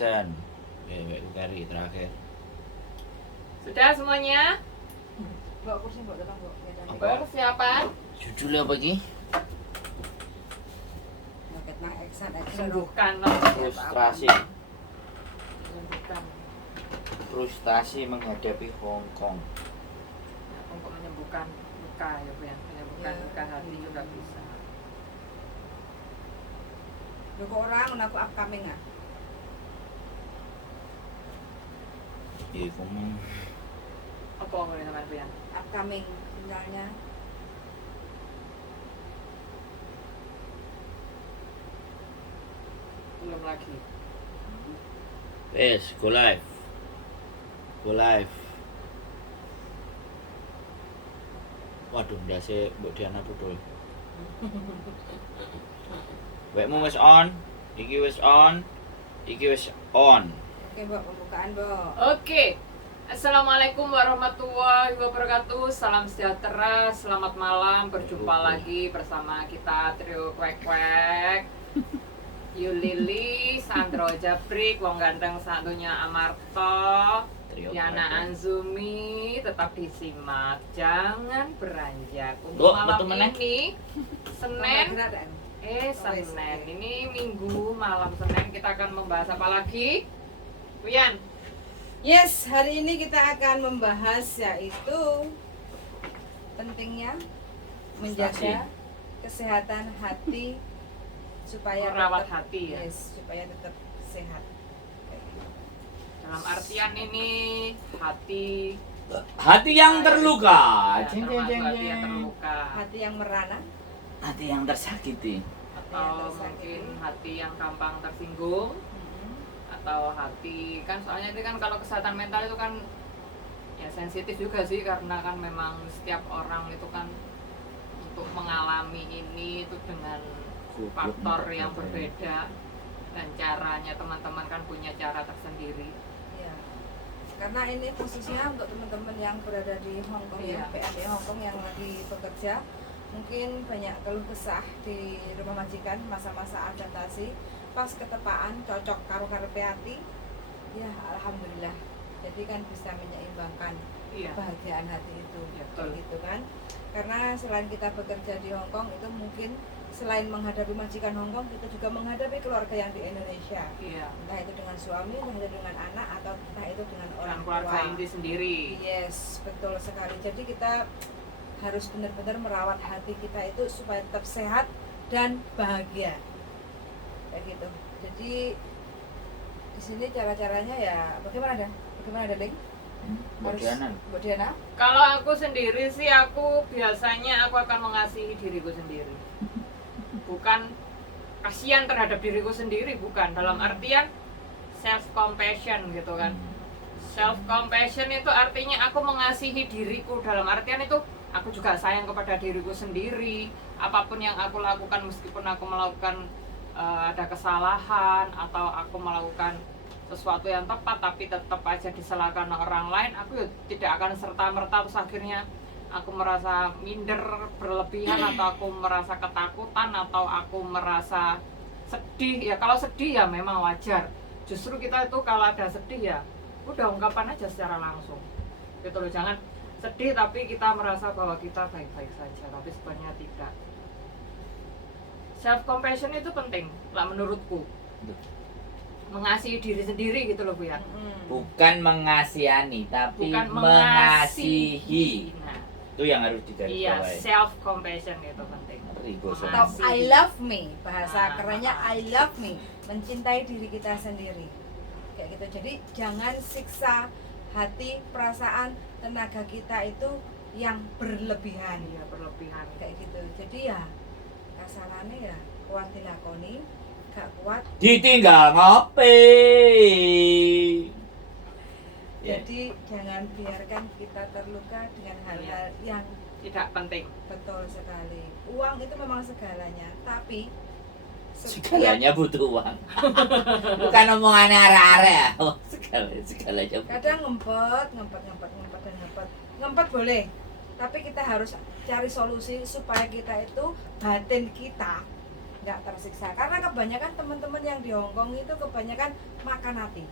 Dan kari terakhir. Sudah semuanya? Bawa kursi, bawa datang, bawa. Bawa persiapan? Judulnya apa Ki? Paket nang eksan. Sembuhkan Frustrasi. Sembuhkan. Frustasi menghadapi Hong Kong. Untuk menyembuhkan luka ya Bu ya. Menyembuhkan Ya. luka hati juga bisa. Loh kok orang aku upcoming ah? Iya, kamu Apa ngomongin sama Bu ya? Upcoming sinyalnya. Belum lagi. Yes, go live. Go live. Waduh, ndase Mbok Diana putul. Wekmu wis on, iki wis on, iki wis on. Oke, Mbak, pembukaan, Mbak. Oke. Assalamualaikum warahmatullahi wabarakatuh. Salam sejahtera, selamat malam. Berjumpa lagi bersama kita trio kwek-kwek. Yulili, Sandro Jabrik, Wong Ganteng satunya Amarto, Trio Yana kwek-kwek. Anzumi. Tetap disimak, jangan beranjak. Untuk Loh, malam betul meneh? ini Senin, Gerak, Dan. Senin ini Minggu malam Senin kita akan membahas apa lagi? Wian. Yes, hari ini kita akan membahas yaitu pentingnya menjaga kesehatan hati supaya Merawat tetap- hati ya. Yes, supaya tetap sehat. Kayak gitu. Dalam artian ini Hati yang terluka. ya, Jeng, jeng, termasuk jeng, hati yang jeng. terluka Hati yang merana, Hati yang tersakiti. atau mungkin hati yang gampang tersinggung atau hati kan soalnya itu kan kalau kesehatan mental itu kan ya sensitif juga sih karena kan memang setiap orang itu kan untuk mengalami ini itu dengan faktor yang berbeda dan caranya teman-teman kan punya cara tersendiri. ya. Karena ini khususnya untuk teman-teman yang berada di Hong Kong Iya. ya, PMI Hong Kong yang lagi bekerja, mungkin banyak keluh kesah di rumah majikan masa-masa adaptasi, pas ketepaan cocok karo karepe ati, ya alhamdulillah. Jadi kan bisa menyeimbangkan Iya. kebahagiaan hati itu, Ya, kayak betul. gitu kan. Karena selain kita bekerja di Hong Kong itu mungkin selain menghadapi majikan Hong Kong, kita juga menghadapi keluarga yang di Indonesia. Iya. Entah itu dengan suami, entah itu dengan anak, atau entah itu dengan Dan orang keluarga tua. inti sendiri. Yes, betul sekali. Jadi kita harus benar-benar merawat hati kita itu supaya tetap sehat dan bahagia. Kayak gitu. Jadi di sini cara-caranya ya bagaimana dah? Bagaimana dah, Ding? Mbok Diana. Mbak Diana? Kalau aku sendiri sih aku biasanya aku akan mengasihi diriku sendiri. Bukan kasihan terhadap diriku sendiri, bukan. Dalam artian self compassion gitu kan. Self compassion itu artinya aku mengasihi diriku, dalam artian itu aku juga sayang kepada diriku sendiri. Apapun yang aku lakukan meskipun aku melakukan ada kesalahan atau aku melakukan sesuatu yang tepat tapi tetap aja disalahkan orang lain, aku ya tidak akan serta-merta terus akhirnya aku merasa minder berlebihan atau aku merasa ketakutan atau aku merasa sedih. Ya kalau sedih ya memang wajar. Justru kita itu kalau ada sedih ya udah ungkapan aja secara langsung gitu loh. Jangan sedih tapi kita merasa bahwa kita baik-baik saja tapi sebenarnya tidak. Self compassion itu penting lah menurutku, mengasihi diri sendiri gitu loh Bu ya. Bukan mengasihani, tapi Bukan mengasihi. Nah, Itu yang harus digarisbawahi. iya, self compassion itu penting. Rigo Atau Mengasihi. I love me, bahasa Ah, kerennya ah. I love me, mencintai diri kita sendiri. Kayak gitu. Jadi jangan siksa hati, perasaan, tenaga kita itu yang berlebihan. Iya, berlebihan. Kayak gitu. Jadi ya kasarannya ya kuat dilakoni, gak kuat. ditinggal ngopi. Ya. Jadi jangan biarkan kita terluka dengan hal-hal yang Tidak penting. betul sekali. Uang itu memang segalanya, tapi Segalanya butuh uang. Bukan omongannya arah-arah ya. Oh, segalanya butuh. kadang ngempet boleh, tapi kita harus cari solusi supaya kita itu batin kita nggak tersiksa. Karena kebanyakan teman-teman yang di Hong Kong itu kebanyakan makan hati.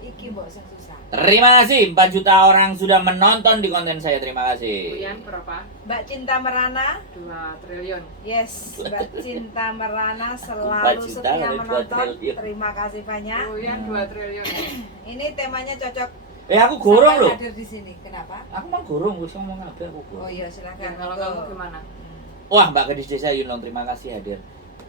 Iki mbok sing susah. Terima kasih 4 juta orang sudah menonton di konten saya. Terima kasih. Kemudian berapa? Mbak Cinta Merana, 2 triliun. yes, Mbak Cinta Merana 4 selalu juta setia oleh 2 menonton. triliun. Terima kasih banyak. Kemudian 2 triliun. Ini temanya cocok. Aku gorong sampai loh. hadir di sini. Kenapa? Aku mau gorong, wis ngomong apa aku gorong. Oh iya, silakan. Ya, kalau monggo. kamu gimana? Wah, Mbak Gadis Desa Yunong, terima kasih hadir.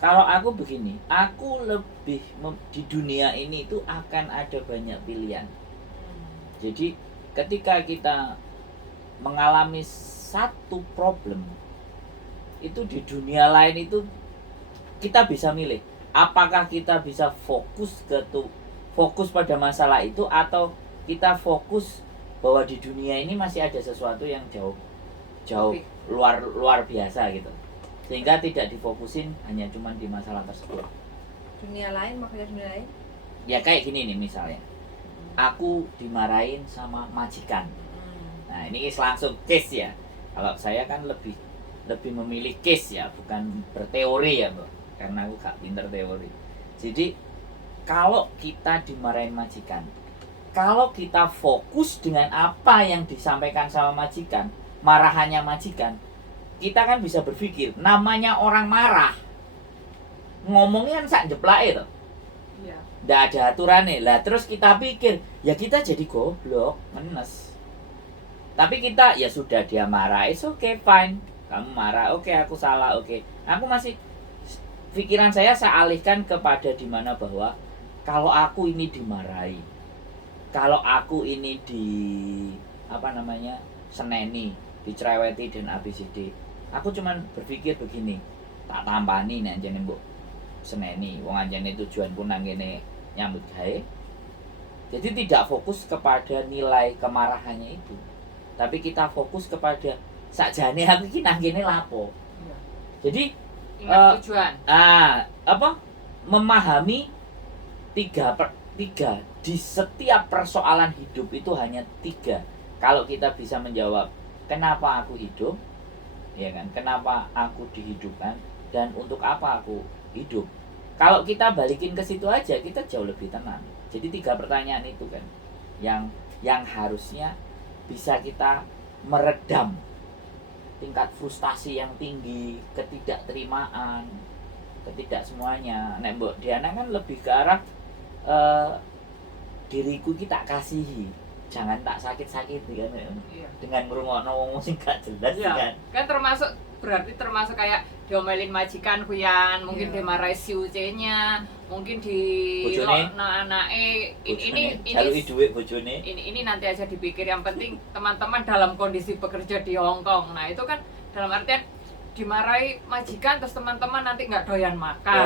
Kalau aku begini, aku lebih di dunia ini itu akan ada banyak pilihan. Jadi ketika kita mengalami satu problem, itu di dunia lain itu kita bisa milih. Apakah kita bisa fokus pada masalah itu, atau kita fokus bahwa di dunia ini masih ada sesuatu yang jauh Oke. luar biasa gitu. Sehingga tidak difokusin hanya cuman di masalah tersebut. Dunia lain, maksudnya dunia lain? Ya kayak gini nih misalnya. Aku dimarahin sama majikan. Nah, ini langsung case ya. Kalau saya kan lebih memilih case ya, bukan berteori ya, Mbak. Karena aku gak pinter teori. Jadi kalau kita dimarahin majikan, kalau kita fokus dengan apa yang disampaikan sama majikan, marahannya majikan, kita kan bisa berpikir, namanya orang marah, ngomongnya kan sak jeplake to. Iya. Nggak ada aturannya lah, terus kita pikir ya kita jadi goblok, menes. Tapi kita ya sudah, dia marah, it's okay, fine, kamu marah, oke, aku salah, oke. Aku masih, pikiran saya alihkan kepada dimana bahwa kalau aku ini dimarahi, kalau aku ini seneni, dicereweti dan ABCD, aku cuman berpikir begini, tak tampani nek anjene mbok seneni, wong anjene tujuanku nang kene nyambut gawe. Jadi tidak fokus kepada nilai kemarahannya itu, tapi kita fokus kepada sakjane aku iki nang kene lapo. Iya. Jadi Ingat tujuan. memahami tiga di setiap persoalan hidup itu hanya 3. Kalau kita bisa menjawab kenapa aku hidup, ya kan, kenapa aku dihidupkan, dan untuk apa aku hidup. Kalau kita balikin ke situ aja, kita jauh lebih tenang. Jadi 3 pertanyaan itu kan yang harusnya bisa kita meredam tingkat frustasi yang tinggi, ketidakterimaan, ketidaksemuanya. Nek Mbok Diana kan lebih ke arah diriku kita kasihi, jangan tak sakit-sakiti kan, Iya. dengan ngrungokno wong sing gak jelas Iya. kan. Kan berarti termasuk kayak diomelin majikan kuyan, mungkin Iya. dimarahi si ucenya, mungkin di Bojone. anake. Bojone, jaluki dhuwit bojone. Ini nanti aja dipikir, yang penting teman-teman dalam kondisi bekerja di Hong Kong. Nah, itu kan dalam artian dimarahi majikan terus teman-teman nanti nggak doyan makan.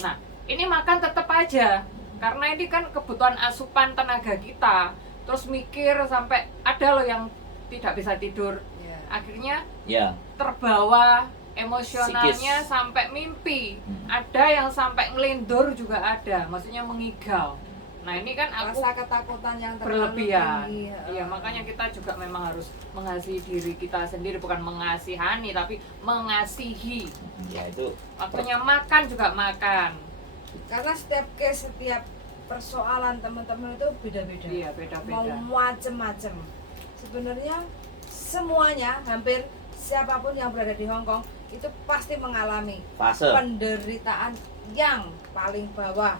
Nah, ini makan tetap aja. Karena ini kan kebutuhan asupan tenaga kita. Terus mikir sampai ada loh yang tidak bisa tidur. Ya. Akhirnya Ya. terbawa emosionalnya Psikis. sampai mimpi. Hmm. Ada yang sampai ngelindur juga ada, maksudnya mengigau. Nah, ini kan aku Rasa ketakutan yang terlalu berlebihan. tinggi. Iya, makanya kita juga memang harus mengasihi diri kita sendiri, bukan mengasihani tapi mengasihi. Ya itu Waktunya makan juga makan. Karena setiap case, setiap persoalan teman-teman itu beda-beda. Iya, Mau beda-beda. macem-macem. Sebenarnya semuanya, hampir siapapun yang berada di Hong Kong itu pasti mengalami fase. penderitaan yang paling bawah.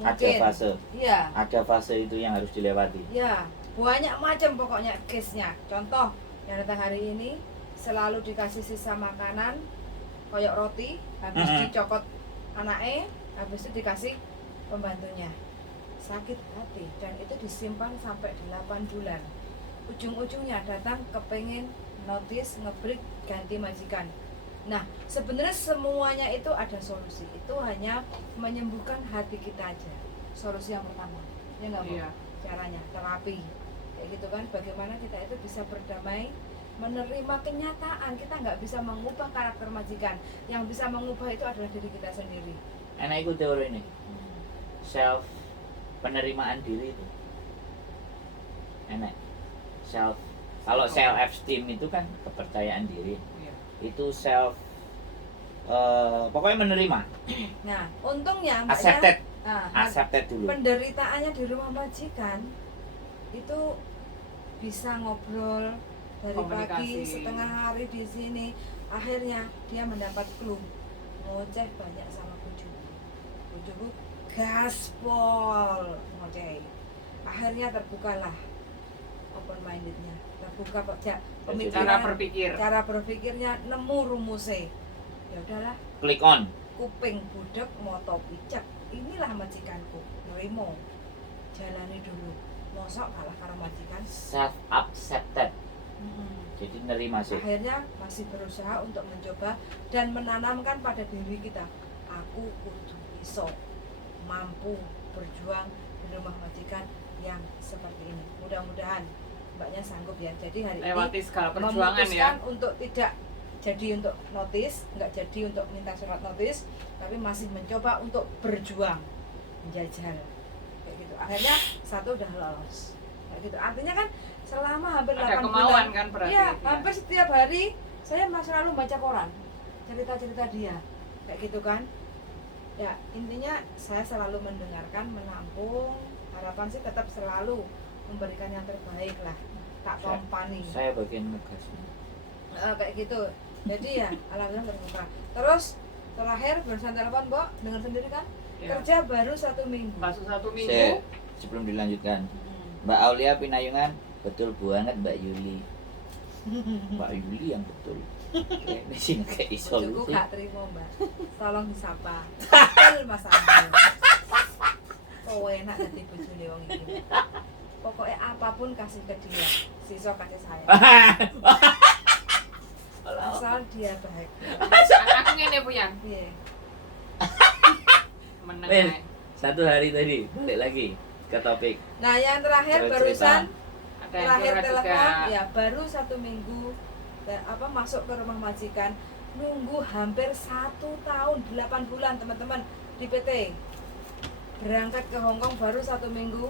Ada Mungkin. fase. Iya. Ada fase itu yang harus dilewati. Ya, banyak macam pokoknya case-nya. Contoh yang datang hari ini selalu dikasih sisa makanan koyok roti, habis dicokot anaknya, habis itu dikasih pembantunya. Sakit hati, dan itu disimpan sampai 8 bulan. Ujung-ujungnya datang kepengen notice ngebreak ganti majikan. Nah, sebenarnya semuanya itu ada solusi. Itu hanya menyembuhkan hati kita aja. Solusi yang pertama. Ya nggak Bu? Iya. Caranya terapi. Kayak gitu kan, bagaimana kita itu bisa berdamai, menerima kenyataan. Kita nggak bisa mengubah karakter majikan. Yang bisa mengubah itu adalah diri kita sendiri. Enak ikut teori ini. Self penerimaan diri itu. Enak. Kalau self esteem itu kan kepercayaan diri. Iya. Itu self pokoknya menerima, Nah, untungnya mbaknya accepted, nah, accepted dulu. penderitaannya di rumah majikan itu bisa ngobrol dari pagi Komunikasi. setengah hari di sini, akhirnya dia mendapat clue ngoceh banyak sama bujuku gaspol ngoceh, akhirnya terbukalah open mindednya, terbuka Cara pemikiran, berpikir. cara berpikirnya nemu rumusnya, ya udahlah Klik on. kuping budek moto picek, inilah majikanku, nerimo jalani dulu, mosok kalah karo majikan. Self accepted. Jadi nerima sih. Akhirnya masih berusaha untuk mencoba dan menanamkan pada diri kita, aku kudu iso mampu berjuang di rumah majikan yang seperti ini. Mudah-mudahan mbaknya sanggup ya. Jadi hari Lewati ini segala perjuangan ya. memutuskan untuk tidak jadi untuk notis, nggak jadi untuk minta surat notis, tapi masih mencoba untuk berjuang menjajal kayak gitu. Akhirnya satu udah lolos kayak gitu. Artinya kan selama hampir Ada 8 kemauan bulan kan berarti. iya, dia. hampir setiap hari saya selalu baca koran, cerita-cerita dia kayak gitu kan. Ya intinya saya selalu mendengarkan, menampung, harapan sih tetap selalu memberikan yang terbaik lah, tak Saya- kompani. Saya bagian ngegas. Kayak gitu. Jadi ya alhamdulillah terbuka. Terus terakhir barusan telepon Mbok, dengar sendiri kan, Ya. kerja baru 1 minggu. Pas 1 Saya, minggu. sebelum dilanjutkan, Hmm. Mbak Aulia Pinayungan, betul banget Mbak Yuli. Mbak Yuli yang betul. Kayak di sini kayak Bojoku solusi. gak terima Mbak, tolong disapa. Betul Mas Abdul. Kowe enak jadi bojone wong iki. Pokoknya apapun kasih ke dia, sisa kasih saya. Asal dia bahagia. Aku ngene Bu Yang. Iya. Meneng. Men. ae. Satu hari tadi, balik lagi ke topik. Nah yang terakhir Cerita. barusan Ada yang terakhir curhat telepon juga. ya baru 1 minggu masuk ke rumah majikan, nunggu hampir 1 tahun 8 bulan teman-teman di PT. Berangkat ke Hongkong baru 1 minggu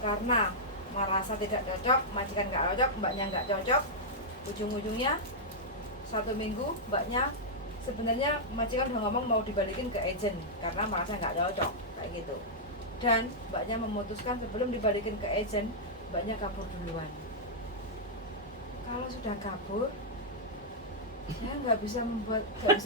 karena merasa tidak cocok, majikan nggak cocok, mbaknya nggak cocok. Ujung-ujungnya 1 minggu mbaknya sebenarnya majikan udah ngomong mau dibalikin ke agent karena merasa nggak cocok kayak gitu. Dan mbaknya memutuskan sebelum dibalikin ke agent, mbaknya kabur duluan. Kalau sudah kabur, saya nggak bisa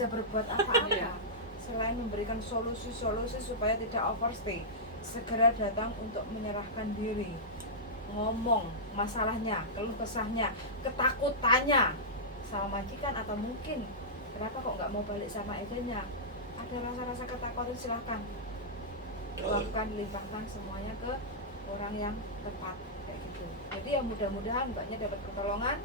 berbuat apa-apa Iya. selain memberikan solusi-solusi supaya tidak overstay. Segera datang untuk menyerahkan diri, ngomong masalahnya, keluh kesahnya, ketakutannya sama majikan atau mungkin kenapa kok nggak mau balik sama agentnya. Ada rasa-rasa ketakutan, silahkan luapkan, limpahkan semuanya ke orang yang tepat kayak gitu. Jadi ya mudah-mudahan mbaknya dapat pertolongan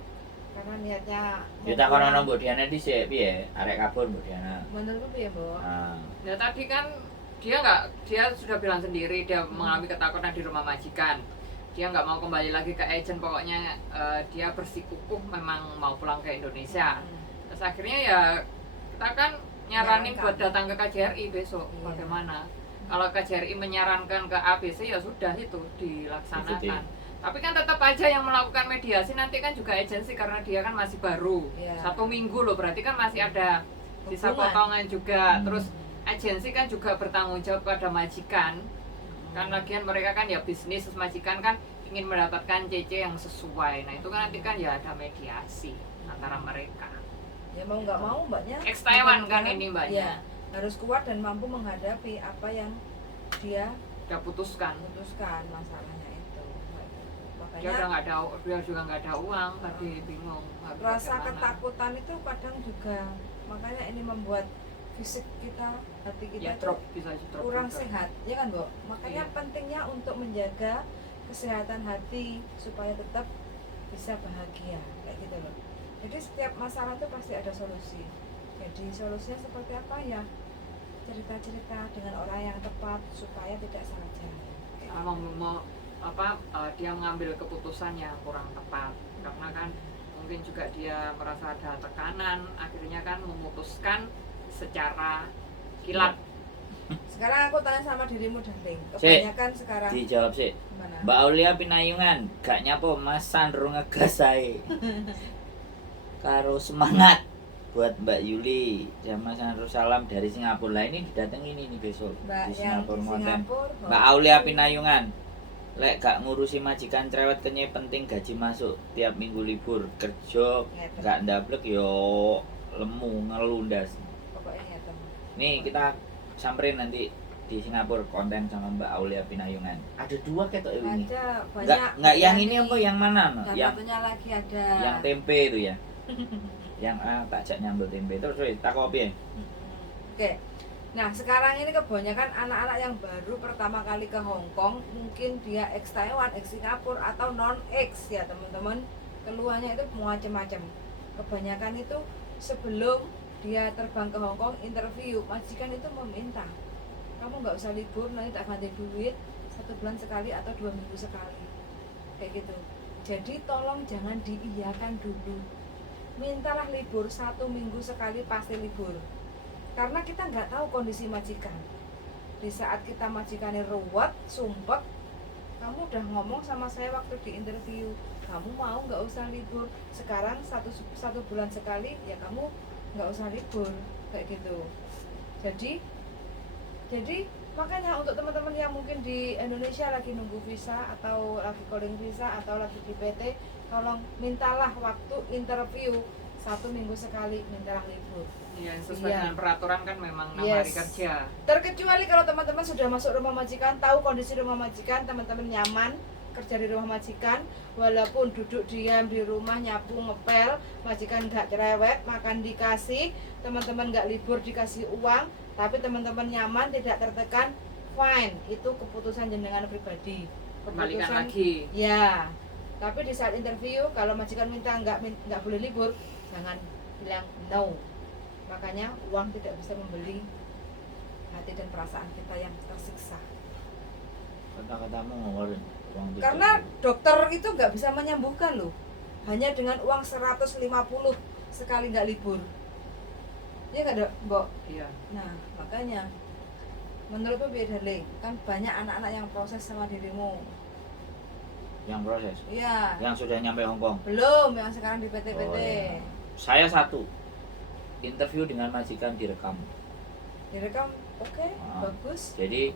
karena niatnya mau Kita kono pulang. Mbok Diana dhisik piye? Arek kabur Mbok Diana. Menurutku ya Mbak. Nah, Ya tadi kan dia sudah bilang sendiri dia mengalami ketakutan di rumah majikan. Dia nggak mau kembali lagi ke agent, pokoknya dia bersikukuh memang mau pulang ke Indonesia. Terus akhirnya ya kita kan nyaranin Menyarankan. buat datang ke KJRI besok. Iya. Bagaimana? Kalau KJRI menyarankan ke ABC ya sudah itu dilaksanakan. Ikuti. Tapi kan tetap aja yang melakukan mediasi nanti kan juga agensi karena dia kan masih baru. Iya. 1 minggu loh, berarti kan masih ada sisa Hubungan. potongan juga. Hmm. Terus agensi kan juga bertanggung jawab pada majikan. Kan lagian mereka kan ya bisnis, terus majikan kan ingin mendapatkan CC yang sesuai. Nah itu kan nanti kan ya ada mediasi antara mereka. Ya mau nggak mau mbaknya Ex Taiwan kan mudah-mudahan, ini mbaknya. ya, harus kuat dan mampu menghadapi apa yang dia Udah putuskan. putuskan masalahnya itu. Dia Makanya udah nggak ada, dia juga nggak ada uang, tadi bingung harus rasa bagaimana. ketakutan itu kadang juga, makanya ini membuat fisik kita, hati kita Ya itu drop, bisa drop kurang juga. sehat, ya kan Bu? Makanya Iya. pentingnya untuk menjaga kesehatan hati supaya tetap bisa bahagia kayak gitu loh. Jadi setiap masalah itu pasti ada solusi. Jadi solusinya seperti apa ya? Cerita-cerita dengan orang yang tepat supaya tidak salah jalan. Kayak Emang gitu. mau dia mengambil keputusan yang kurang tepat karena kan mungkin juga dia merasa ada tekanan, akhirnya kan memutuskan secara kilat. Sekarang aku tanya sama dirimu Darling. Cek. Kebanyakan sekarang dijawab sih. gimana? Mbak Aulia Pinayungan, gak nyapo Mas Sandro ngegas ae. Karo semangat. buat Mbak Yuli sama Salam dari Singapura. Lah ini didatengin ini besok Mbak di yang Singapura di konten. Singapura Mbak Aulia Pinayungan. Lek gak ngurusi majikan cerewet kenye penting gaji masuk tiap minggu libur kerja Ngeten. gak ndablek yo lemu ngelundas. Pokoknya ngeten. Nih kita samperin nanti di Singapura konten sama Mbak Aulia Pinayungan. Ada 2 ketok ini. Ada banyak. Enggak yang ini apa yang mana? No? Dan Yang satunya lagi ada. yang tempe itu ya. Yang tak ajak nyambel tempe terus weh tak kopi ya. Oke. Nah, sekarang ini kebanyakan anak-anak yang baru pertama kali ke Hong Kong, mungkin dia ex Taiwan, ex Singapura atau non ex ya, teman-teman. Keluhannya itu macam-macam. Kebanyakan itu sebelum dia terbang ke Hong Kong interview, majikan itu meminta, kamu nggak usah libur, nanti tak ganti duit 1 bulan sekali atau 2 minggu sekali. Kayak gitu. Jadi tolong jangan diiyakan dulu. Mintalah libur 1 minggu sekali, pasti libur. Karena kita nggak tahu kondisi majikan. Di saat kita majikannya ruwet, sumpek, kamu udah ngomong sama saya waktu di interview, kamu mau nggak usah libur. Sekarang satu bulan sekali, ya kamu nggak usah libur, kayak gitu. Jadi makanya untuk teman-teman yang mungkin di Indonesia lagi nunggu visa atau lagi calling visa atau lagi di PT, tolong mintalah waktu interview 1 minggu sekali, mintalah libur. Iya, sesuai Iya. dengan peraturan kan memang 6 Yes. hari kerja. Terkecuali kalau teman-teman sudah masuk rumah majikan, tahu kondisi rumah majikan, teman-teman nyaman kerja di rumah majikan, walaupun duduk diam di rumah nyapu ngepel, majikan nggak cerewet, makan dikasih, teman-teman nggak libur dikasih uang, tapi teman-teman nyaman tidak tertekan, fine, itu keputusan jenengan pribadi. Kembalikan lagi. Ya, tapi di saat interview kalau majikan minta nggak boleh libur, jangan bilang no. Makanya uang tidak bisa membeli hati dan perasaan kita yang tersiksa. Kata-katamu ngeluarin uang tidak. Karena dokter itu nggak bisa menyembuhkan loh, hanya dengan uang 150 sekali nggak libur. Ya nggak dok, Mbok? Iya. Nah makanya menurutmu biar darling, kan banyak anak-anak yang proses sama dirimu. Yang proses. Iya. Yang sudah nyampe Hong Kong. Belum, yang sekarang di PT-PT. Oh, iya. Saya 1 interview dengan majikan direkam. Direkam, oke, Ah. bagus. Jadi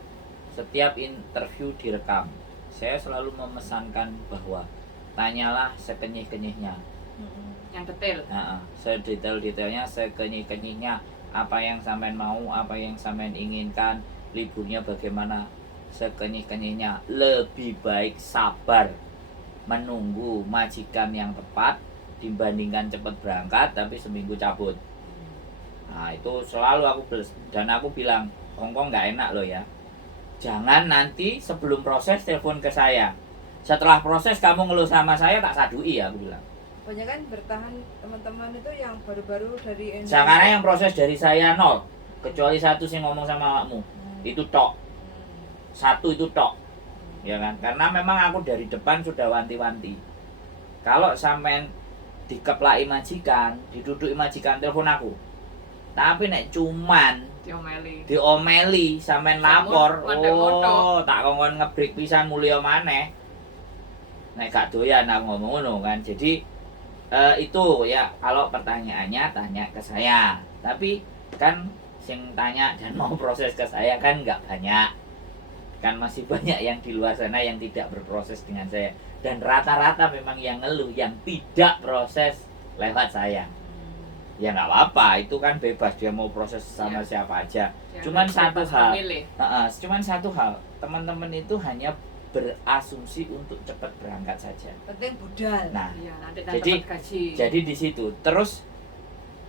setiap interview direkam. Saya selalu memesankan bahwa tanyalah sekenyih-kenyihnya. Mm-mm. Yang detail. Nah, sedetail-detailnya, sekenyih-kenyihnya, apa yang sampean mau, apa yang sampean inginkan, liburnya bagaimana, sekenyih-kenyihnya. Lebih baik sabar menunggu majikan yang tepat dibandingkan cepat berangkat tapi seminggu cabut. Nah itu selalu dan aku bilang Hongkong nggak enak loh ya. Jangan nanti sebelum proses telepon ke saya. Setelah proses kamu ngeluh sama saya tak sadui ya, aku bilang. Banyak kan bertahan teman-teman itu yang baru-baru dari Indonesia. Sekarang yang proses dari saya 0, kecuali 1 sih ngomong sama kamu. Itu tok. 1 itu tok. Ya kan? Karena memang aku dari depan sudah wanti-wanti. Kalau sampean dikeplaki majikan, diduduki majikan telepon aku. Tapi nek cuman diomeli sampean lapor, oh tak kongkon ngebrik pisan mulya maneh. Nek gak doyan aku ngomong ngono kan. Jadi itu ya kalau pertanyaannya tanya ke saya. Tapi kan sing tanya dan mau proses ke saya kan nggak banyak. Kan masih banyak yang di luar sana yang tidak berproses dengan saya. Dan rata-rata memang yang ngeluh yang tidak proses lewat saya. Ya nggak apa-apa, itu kan bebas dia mau proses sama Ya. siapa aja. Yang Cuman satu bebas hal, memilih. cuman satu hal, teman-teman itu hanya berasumsi untuk cepat berangkat saja. Penting budal. Nah, Iya, nanti kan Jadi- dapat gaji. jadi di situ. Terus,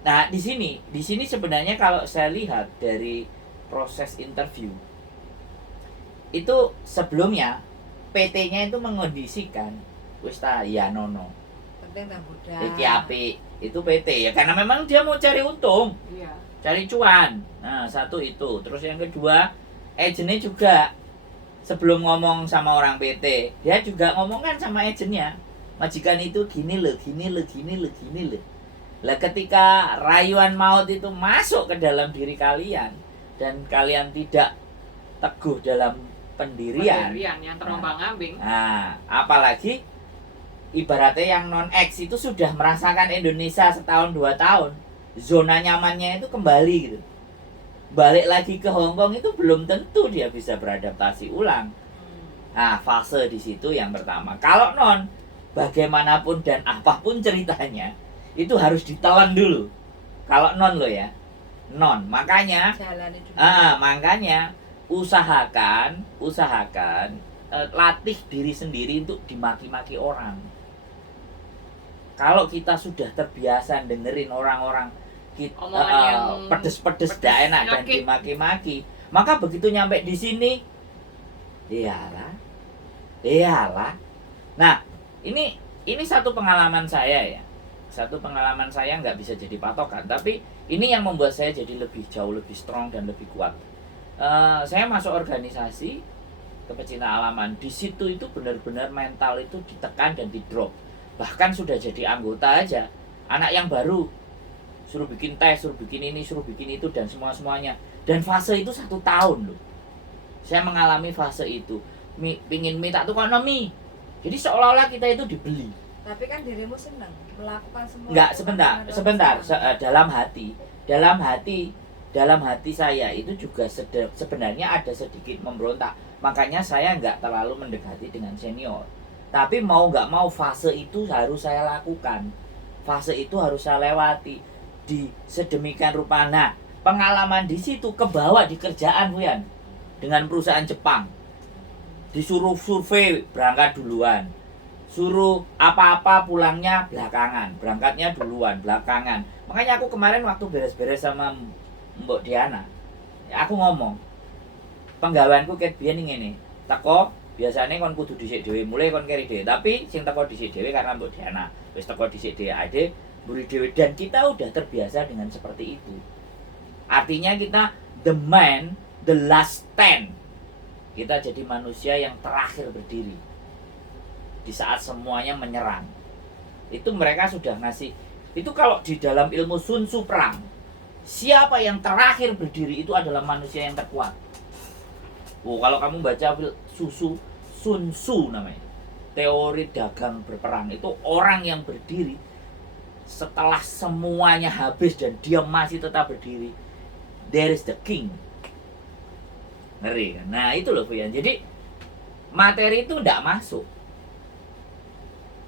nah di sini sebenarnya kalau saya lihat dari proses interview itu sebelumnya PT-nya itu mengondisikan wis ta ya nono. Penting dan budal. Iki apik, itu PT ya karena memang dia mau cari untung, Iya. cari cuan. Nah, 1 itu. Terus yang kedua, agentnya juga sebelum ngomong sama orang PT, dia juga ngomongkan sama agentnya. Majikan itu gini loh, gini loh, gini loh, gini loh. Lah ketika rayuan maut itu masuk ke dalam diri kalian dan kalian tidak teguh dalam pendirian. Yang terombang-ambing. Nah, apalagi ibaratnya yang non X itu sudah merasakan Indonesia setahun 2 tahun. zona nyamannya itu kembali gitu. Balik lagi ke Hong Kong itu belum tentu dia bisa beradaptasi ulang. Nah, fase di situ yang pertama. Kalau non, bagaimanapun dan apapun ceritanya, itu harus ditelan dulu. Kalau non lo ya, non. Makanya, Jalani dulu. makanya usahakan latih diri sendiri untuk dimaki-maki orang. Kalau kita sudah terbiasa dengerin orang-orang Omongan yang pedes-pedes pedes, gak enak dan nyakit. dimaki-maki, maka begitu nyampe di sini, iyalah. Nah, ini satu pengalaman saya ya. Satu pengalaman saya nggak bisa jadi patokan, tapi ini yang membuat saya jadi jauh lebih strong dan lebih kuat. Saya masuk organisasi kepecinta alaman. Di situ itu benar-benar mental itu ditekan dan di drop. Bahkan sudah jadi anggota aja, anak yang baru suruh bikin tes, suruh bikin ini, suruh bikin itu dan semuanya. Dan fase itu 1 tahun loh. Saya mengalami fase itu. Pingin minta tukang mie. Jadi seolah-olah kita itu dibeli. Tapi kan dirimu senang melakukan semua. Enggak, itu sebentar. karena dalam senang. Dalam hati saya itu juga sebenarnya ada sedikit memberontak. Makanya saya nggak terlalu mendekati dengan senior. Tapi mau nggak mau fase itu harus saya lakukan. Fase itu harus saya lewati di sedemikian rupa. Nah, pengalaman di situ kebawa di kerjaan Wian dengan perusahaan Jepang. Disuruh survei berangkat duluan. Suruh apa-apa pulangnya belakangan, berangkatnya duluan, belakangan. Makanya aku kemarin waktu beres-beres sama Mbok Diana, aku ngomong, penggaweanku ket biyen ngene. Teko biasane kon kudu dhisik dhewe, mulai kon keri dhewe. Tapi sing teko dhisik dhewe karena Mbok Diana. Wis teko dhisik dhewe ade, mburi dhewe dan kita udah terbiasa dengan seperti itu. Artinya kita the man, the last stand. Kita jadi manusia yang terakhir berdiri di saat semuanya menyerang. Itu mereka sudah ngasih. Itu kalau di dalam ilmu Sun Tzu perang, siapa yang terakhir berdiri itu adalah manusia yang terkuat. Kalau kamu baca Sun Tzu namanya, teori dagang berperang, itu orang yang berdiri setelah semuanya habis dan dia masih tetap berdiri. There is the king. Ngeri kan? Nah itu loh Fuyan. Jadi materi itu tidak masuk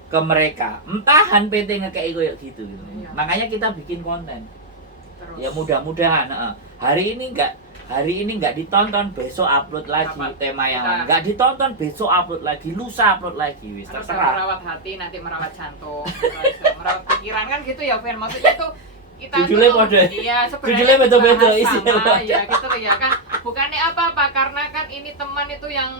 ke mereka. Entahan PT ngekei kayak gitu. Iya. Makanya kita bikin konten. Terus Ya mudah-mudahan hari ini nggak ditonton, besok upload lagi Dapat. tema yang Kita- nggak ditonton, besok upload lagi, lusa upload lagi, wis harus terserah. merawat hati, nanti merawat jantung, terus merawat pikiran kan gitu ya, Fen. Maksudnya tuh kita Judulnya tuh, kode. iya sebenarnya Judulnya beda-beda, bahas isinya sama, beda. ya gitu loh ya kan. Bukannya apa-apa, karena kan ini teman itu yang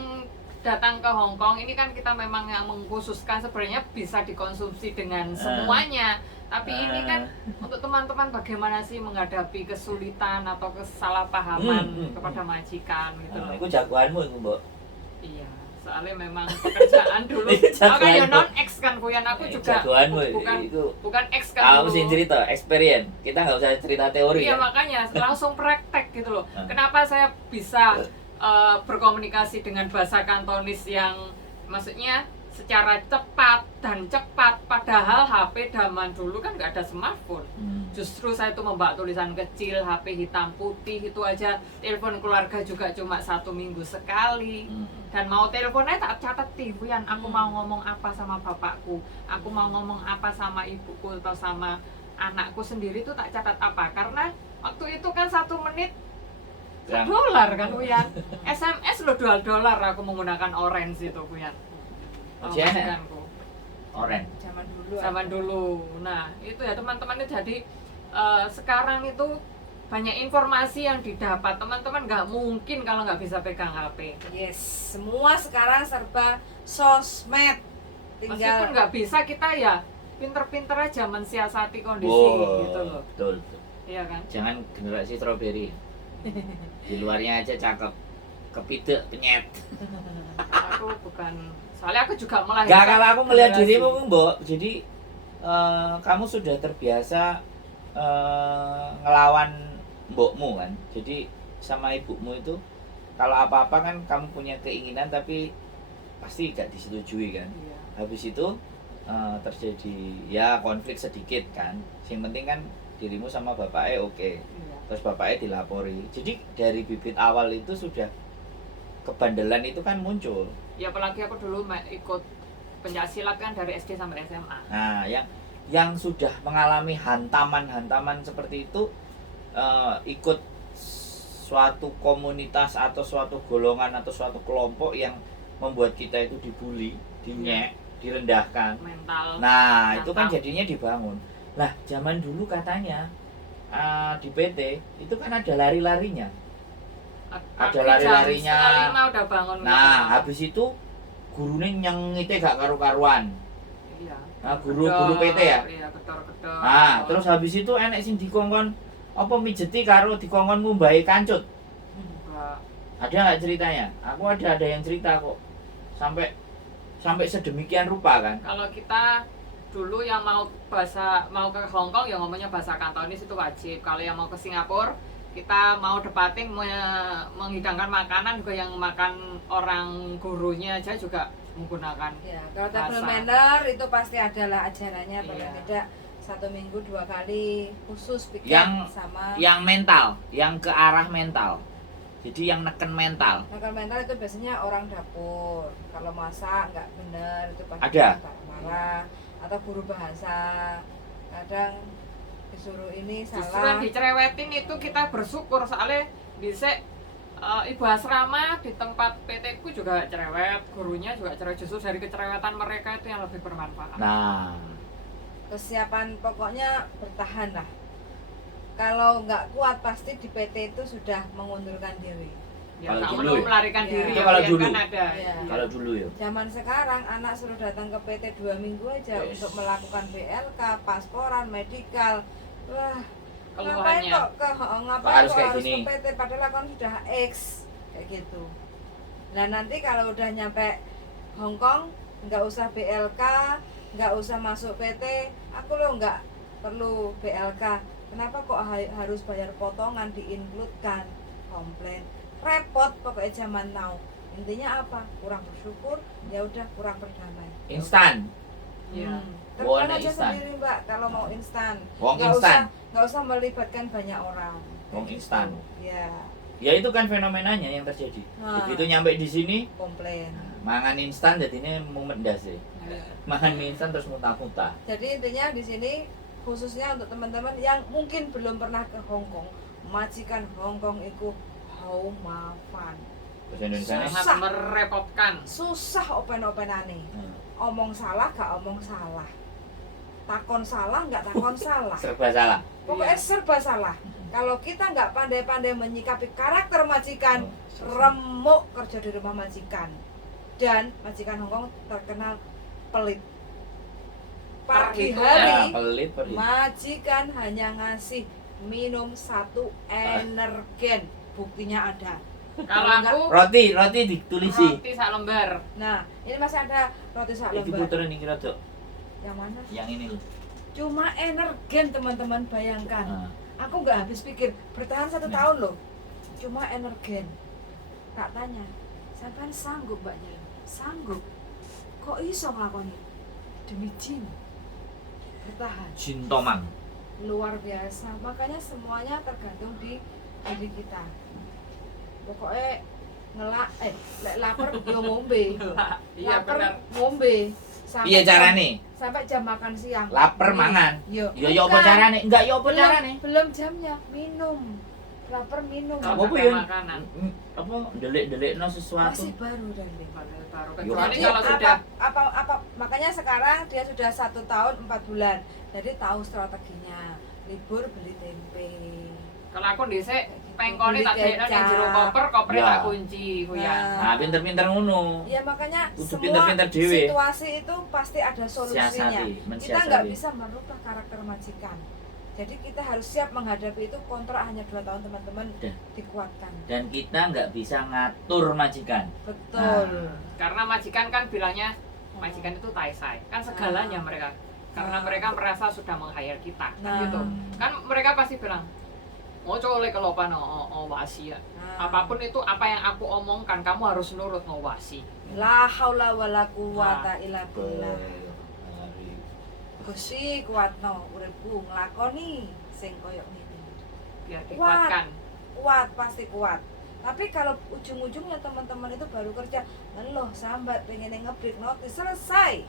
datang ke Hong Kong ini kan kita memang yang mengkhususkan sebenarnya bisa dikonsumsi dengan semuanya. Tapi ini kan untuk teman-teman bagaimana sih menghadapi kesulitan atau kesalahpahaman kepada majikan gitu loh. Itu jagoanmu itu, Mbok. Iya, soalnya memang pekerjaan dulu. Jagoan, Makanya Mbok. non X kan Kuyan aku juga Jagoanmu bukan itu. bukan X kan Aku dulu. sih cerita, experience. Kita nggak usah cerita teori Iya ya. makanya langsung praktek gitu loh. Ah. Kenapa saya bisa berkomunikasi dengan bahasa Kantonis yang maksudnya secara cepat, padahal HP zaman dulu kan nggak ada smartphone. Justru saya tuh membawa tulisan kecil, HP hitam putih itu aja, telepon keluarga juga cuma 1 minggu sekali. Dan mau teleponnya tak catat Wian, aku mau ngomong apa sama bapakku, aku mau ngomong apa sama ibuku atau sama anakku sendiri tuh tak catat apa, karena waktu itu kan 1 menit $1 kan Wian. SMS lo $2 aku menggunakan Orange itu Wian. Masih enak? Majikanku. Oren. Zaman dulu. Nah, itu ya teman-teman, jadi sekarang itu banyak informasi yang didapat. Teman-teman nggak mungkin kalau nggak bisa pegang HP. Yes, semua sekarang serba sosmed. Meskipun Tinggal nggak bisa, kita ya pinter-pinter aja mensiasati kondisi Wow, gitu loh. betul. Iya kan? Jangan generasi strawberry. Di luarnya aja cakep. Kepidek penyet. Aku bukan, soalnya aku juga Gak, melahirkan kalau aku melihat generasi. dirimu Mbok, jadi kamu sudah terbiasa ngelawan mbokmu kan. Jadi sama ibumu itu kalau apa-apa kan kamu punya keinginan tapi pasti gak disetujui kan. Iya. Habis itu terjadi ya konflik sedikit kan. Yang penting kan dirimu sama bapaknya oke. Iya. Terus bapaknya dilapori. Jadi dari bibit awal itu sudah kebandelan itu kan muncul. Ya apalagi aku dulu ikut pencaksilat kan dari SD sampai SMA. Nah, yang sudah mengalami hantaman-hantaman seperti itu ikut suatu komunitas atau suatu golongan atau suatu kelompok yang membuat kita itu dibully, dinyek, direndahkan. Mental. Nah, itu kan Mental. jadinya dibangun. Lah, zaman dulu katanya di PT itu kan ada lari-larinya. Ada lari-larinya. Jam 5 udah bangun. Nah, habis itu gurunya nyengite gak karu-karuan. Iya. Nah, guru PT ya. Iya, gedor-gedor. Nah, terus habis itu enek sing dikongkon apa mijeti karo dikongkon ngumbahi kancut. Enggak. Ada nggak ceritanya? Aku ada yang cerita kok. Sampai sedemikian rupa kan. Kalau kita dulu yang mau ke Hong Kong ya ngomongnya bahasa Kantonis itu wajib. Kalau yang mau ke Singapura kita mau debating menghidangkan makanan juga yang makan orang gurunya aja juga menggunakan Ya, kalau table bahasa. manner itu pasti adalah ajarannya paling Iya. tidak 1 minggu 2 kali khusus piket Yang- sama Yang mental, yang ke arah mental. Jadi yang neken mental. Nah, kalau mental itu biasanya orang dapur. Kalau masak nggak bener itu pasti Ada. marah atau guru bahasa. Kadang disuruh ini Justru salah. yang dicerewetin itu kita bersyukur soalnya bisa ibu asrama di tempat PT ku juga cerewet, gurunya juga cerewet. Justru dari kecerewetan mereka itu yang lebih bermanfaat. Nah, Kesiapan pokoknya bertahan lah. Kalau nggak kuat pasti di PT itu sudah mengundurkan diri. Ya, Kalau nggak dulu perlu ya? melarikan Iya. diri Itu ya, kalau kan dulu. ada. Iya. kalau dulu ya. Zaman sekarang anak suruh datang ke PT 2 minggu aja Yes. untuk melakukan BLK, pasporan, medikal. Wah, ngapain Keluhannya. kok ngapain Harus kok kayak harus gini. ke PT padahal kan sudah X kayak gitu. Nah, nanti kalau udah nyampe Hong Kong nggak usah BLK, nggak usah masuk PT, aku loh nggak perlu BLK. Kenapa kok harus bayar potongan di-include-kan? Komplain. Repot pokoknya zaman now. Intinya apa? Kurang bersyukur, ya udah kurang berdamai. Instan. Iya. Tentukan Wah, aja instan. sendiri Mbak kalau mau instan. Wong Nggak instan. nggak usah melibatkan banyak orang. Wong Kayak instan. gitu. Ya, Ya itu kan fenomenanya yang terjadi. Nah. Begitu nyampe di sini, komplain. mangan instan jadinya mumet ndase. Iya. Mangan mie instan terus muntah-muntah. Jadi intinya di sini khususnya untuk teman-teman yang mungkin belum pernah ke Hong Kong, majikan Hong Kong itu how mafan. Bahasa Indonesia Susah. Sangat merepotkan. Susah open-openane. Omong salah gak omong salah. Takon salah nggak takon salah. serba salah. Pokoknya Iya. serba salah. Kalau kita nggak pandai-pandai menyikapi karakter majikan, Oh, remuk kerja di rumah majikan. Dan majikan Hongkong terkenal pelit. Pagi Perhitungan. Ya, hari pelit pergi. majikan hanya ngasih minum 1 energen. Buktinya ada. Kalau aku Roti ditulisi. roti sak lembar. Nah, ini masih ada roti sak Iki lembar. puter nih kira tuh. Yang mana? Yang ini loh. Cuma energen teman-teman, bayangkan. Nah, Aku nggak habis pikir, bertahan 1 Nah. tahun loh. Cuma energen. Tak tanya, sampean sanggup Mbak Nyel? Sanggup. Kok iso nglakoni? Demi jin. Bertahan. Jintomang. Luar biasa. Makanya semuanya tergantung di diri kita. Pokoknya lek lapar yo ngombe. Iya Lapar benar. ngombe. Iya carane? Sampai jam makan siang. Lapar Nih, mangan. Yo. Ya ya apa bukan. carane? Enggak ya apa Belum- carane? Belum jamnya, minum. Lapar minum. Kalau Apa ada ya? makanan. Apa delik-delikno sesuatu. Masih baru Dandi. Baru Yo, kecuali Jadi kalau sudah apa makanya sekarang dia sudah 1 tahun 4 bulan. Jadi tahu strateginya. Libur beli tempe. kalau aku dhisik pengkone tak Beli dekno ning kecap. jero koper Ya. tak kunci kuyan. Nah, pinter-pinter ngono. Ya makanya Kudu semua pinter-pinter dhewe. situasi itu pasti ada solusinya. Siasati, Kita mensiasati. nggak bisa merubah karakter majikan. Jadi kita harus siap menghadapi itu. Kontrak hanya 2 tahun teman-teman, Dan- dikuatkan. Dan kita nggak bisa ngatur majikan. Betul. Karena majikan kan bilangnya majikan itu taisai. Kan segalanya mereka. Karena Nah. mereka merasa sudah meng-hire kita. Kan Nah. gitu. Kan mereka pasti bilang, "Oh, colek kelopan wasi ya." Nah. Apapun itu apa yang aku omongkan kamu harus nurut ngawasi. La haula wala quwata illa billah. Hari. Gusti kuatno uripku nglakoni sing koyok ngene. Biar dikuatkan. Kuat, pasti kuat. Tapi kalau ujung-ujungnya teman-teman itu baru kerja, ngeluh, sambat, pengen nge-break notice, selesai.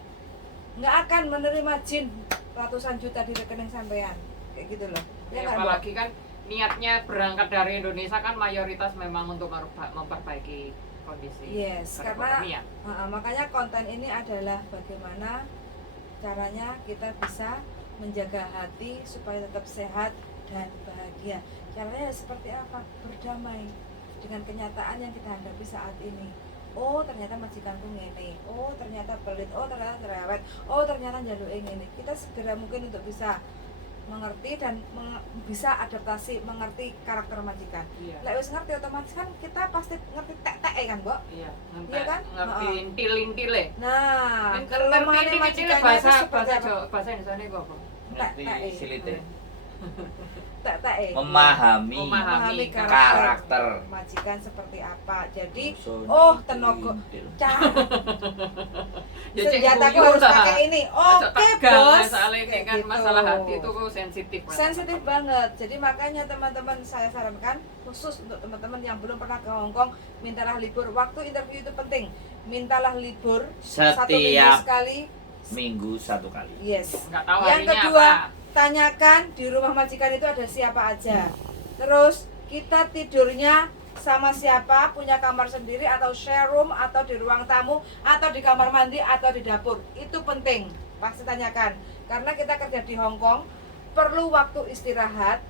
Nggak akan menerima jin ratusan juta di rekening sampean. Kayak gitu loh. Ya, kan, apalagi kan niatnya berangkat dari Indonesia kan mayoritas memang untuk memperbaiki kondisi Yes, karena perekonomian. makanya konten ini adalah bagaimana caranya kita bisa menjaga hati supaya tetap sehat dan bahagia. Caranya seperti apa? Berdamai dengan kenyataan yang kita hadapi saat ini. Oh, ternyata majikanku ngene. Oh, ternyata pelit. Oh, ternyata cerewet. Oh, ternyata njaluke ngene. Kita segera mungkin untuk bisa mengerti dan bisa adaptasi, mengerti karakter majikan. Iya. Lek wis ngerti otomatis kan kita pasti ngerti tek-tek kan, Mbok? Iya, Iya kan? ngerti intil-intile. Nah, Ngerti kelemahan intil-intile majikannya itu bahasa seperti apa? bahasa Indonesia itu apa? Ngerti Tak, silite. Tek-tek. Memahami Memahami karakter. majikan seperti apa. Jadi, Sony oh, tenaga. intil. Ya, cek Senjataku guyu harus lah. pakai ini. Ojo Oke, tegang, Bos. soalnya Kayak kan gitu. masalah hati itu sensitif. Sensitif banget. Jadi makanya teman-teman saya sarankan khusus untuk teman-teman yang belum pernah ke Hong Kong, mintalah libur. Waktu interview itu penting. Mintalah libur 1 minggu Setiap sekali. minggu 1 kali. Yes. Nggak tahu Yang harinya kedua, apa. tanyakan di rumah majikan itu ada siapa aja. Terus kita tidurnya sama siapa, punya kamar sendiri atau share room atau di ruang tamu atau di kamar mandi atau di dapur. Itu penting. Pasti tanyakan. Karena kita kerja di Hong Kong, perlu waktu istirahat.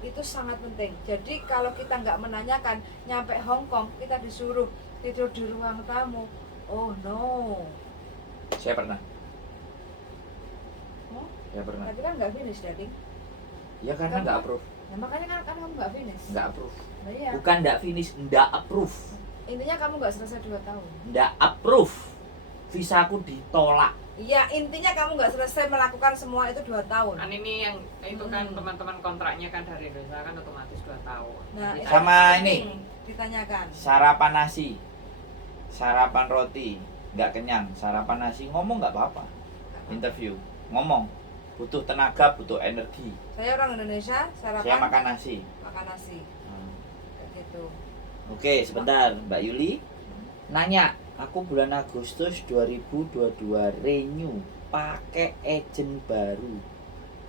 Itu sangat penting. Jadi kalau kita nggak menanyakan, nyampe Hong Kong kita disuruh tidur di ruang tamu. Oh no. Saya pernah. Oh, Saya pernah. tapi kan nggak finish, Dading. Ya karena Kenapa? nggak approve. Nah, makanya kan kamu nggak finish. Nggak approve. Nah, iya. Bukan nggak finish, nggak approve. Intinya kamu nggak selesai 2 tahun. Nggak approve. Visaku ditolak. Iya, intinya kamu nggak selesai melakukan semua itu 2 tahun. Kan ini yang itu kan Hmm. teman-teman kontraknya kan dari Indonesia kan otomatis 2 tahun. Nah, Jadi itu Sama penting ini. ditanyakan. Sarapan nasi, sarapan roti, nggak kenyang. Sarapan nasi ngomong nggak apa-apa. Interview ngomong, butuh tenaga, butuh energi. Saya orang Indonesia, Saya sarapan makan nasi. makan nasi. Kayak gitu. Oke, sebentar, Mbak Yuli. Nanya, aku bulan Agustus 2022 renew pakai agent baru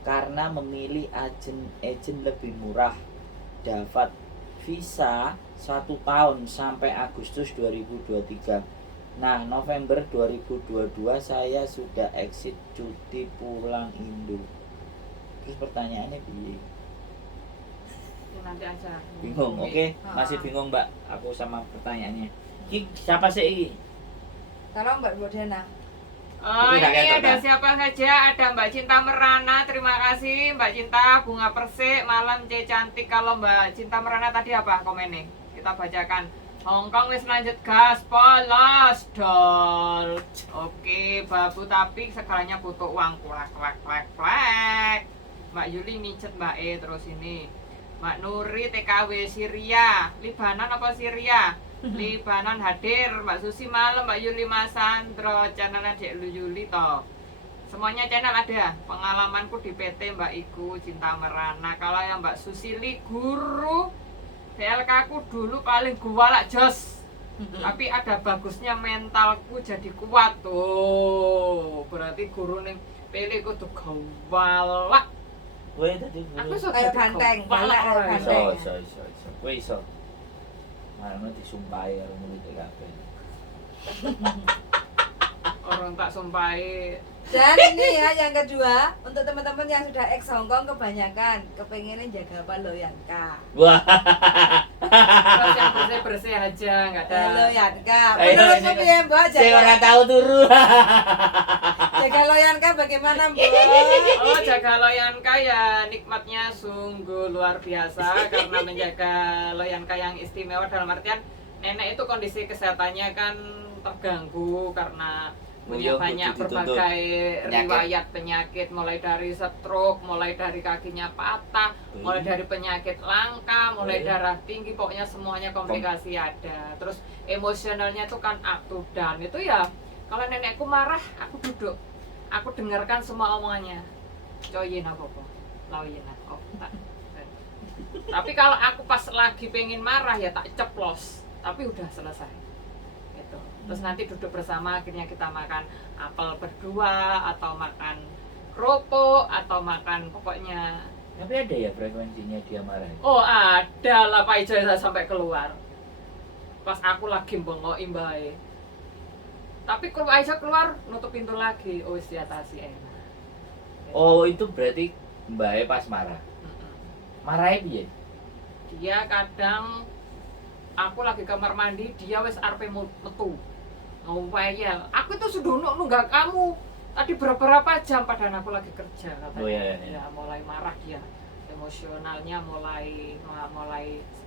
karena memilih agent lebih murah. Dapat visa 1 tahun sampai Agustus 2023. Nah, November 2022 saya sudah exit cuti pulang Indo. Terus pertanyaannya piye? Ya, nanti aja. Bingung, oke? Masih bingung, Mbak. Aku sama pertanyaannya. Ki, siapa sih ini? Tolong Mbak Bodena. Oh, Itu nggak ini ketok, ada Mbak. siapa saja? Ada Mbak Cinta Merana, terima kasih Mbak Cinta. Bunga Persik, Malam C cantik. Kalau Mbak Cinta Merana tadi apa komennya? Kita bacakan. Hongkong wis lanjut gas polos dol. Oke, babu tapi segalanya butuh uang. Plek. Mbak Yuli micet Mbak E terus ini. Mbak Nuri TKW Syria, Libanon apa Syria? Libanon hadir. Mbak Susi malam, Mbak Yuli Masandro, channel Dek Lu Yuli toh. Semuanya channel ada. Pengalamanku di PT Mbak Iku Cinta Merana. Kalau yang Mbak Susili guru DLK ku dulu paling guwalak jos. Tapi ada bagusnya mentalku jadi kuat tuh. Berarti guru ning pilih kudu guwalak. Kowe tadi Aku guru. iso Kayak jadi banteng, guwalak balak kayak ora iso. banteng. Iso. Kowe iso. Mana disumpahi karo murid kabeh. Orang tak sumpahi. Dan ini ya yang kedua, untuk teman-teman yang sudah ex Hongkong kebanyakan kepengenin jaga Loyanka. Wah. Terus yang bersih-bersih aja, enggak ada. Loyanka. Ayo, Menurutmu ini. piye, Mbak? Saya ora tahu turu. Jaga Loyanka bagaimana, Mbak? Oh, jaga Loyanka ya nikmatnya sungguh luar biasa karena menjaga Loyanka yang istimewa dalam artian nenek itu kondisi kesehatannya kan terganggu karena punya Beliau banyak kudu dituntut berbagai penyakit. riwayat penyakit, mulai dari stroke, mulai dari kakinya patah, mulai dari penyakit langka, mulai darah tinggi, pokoknya semuanya komplikasi ada. Terus emosionalnya tuh kan up to down. Itu ya kalau nenekku marah, aku duduk, aku dengarkan semua omongannya. Coyin apa-apa. lawinan. Oh, tak. Tapi kalau aku pas lagi pengen marah ya tak ceplos, tapi udah selesai. Gitu. Terus nanti duduk bersama, akhirnya kita makan apel berdua atau makan kerupuk atau makan pokoknya. Tapi ada ya frekuensinya dia marah. Oh ada lah Pak Ijo, saya sampai keluar. Pas aku lagi bengok imbahe. Tapi kalau Pak Ijo keluar nutup pintu lagi, oh wis diatasi enak. Oh itu berarti Mbak pas marah. Marahnya piye? Dia kadang aku lagi kamar mandi, dia wis arepe metu. Ngomongnya, aku itu sudah nunggak kamu tadi berapa jam padahal aku lagi kerja katanya. Oh, iya. Ya mulai marah dia, emosionalnya mulai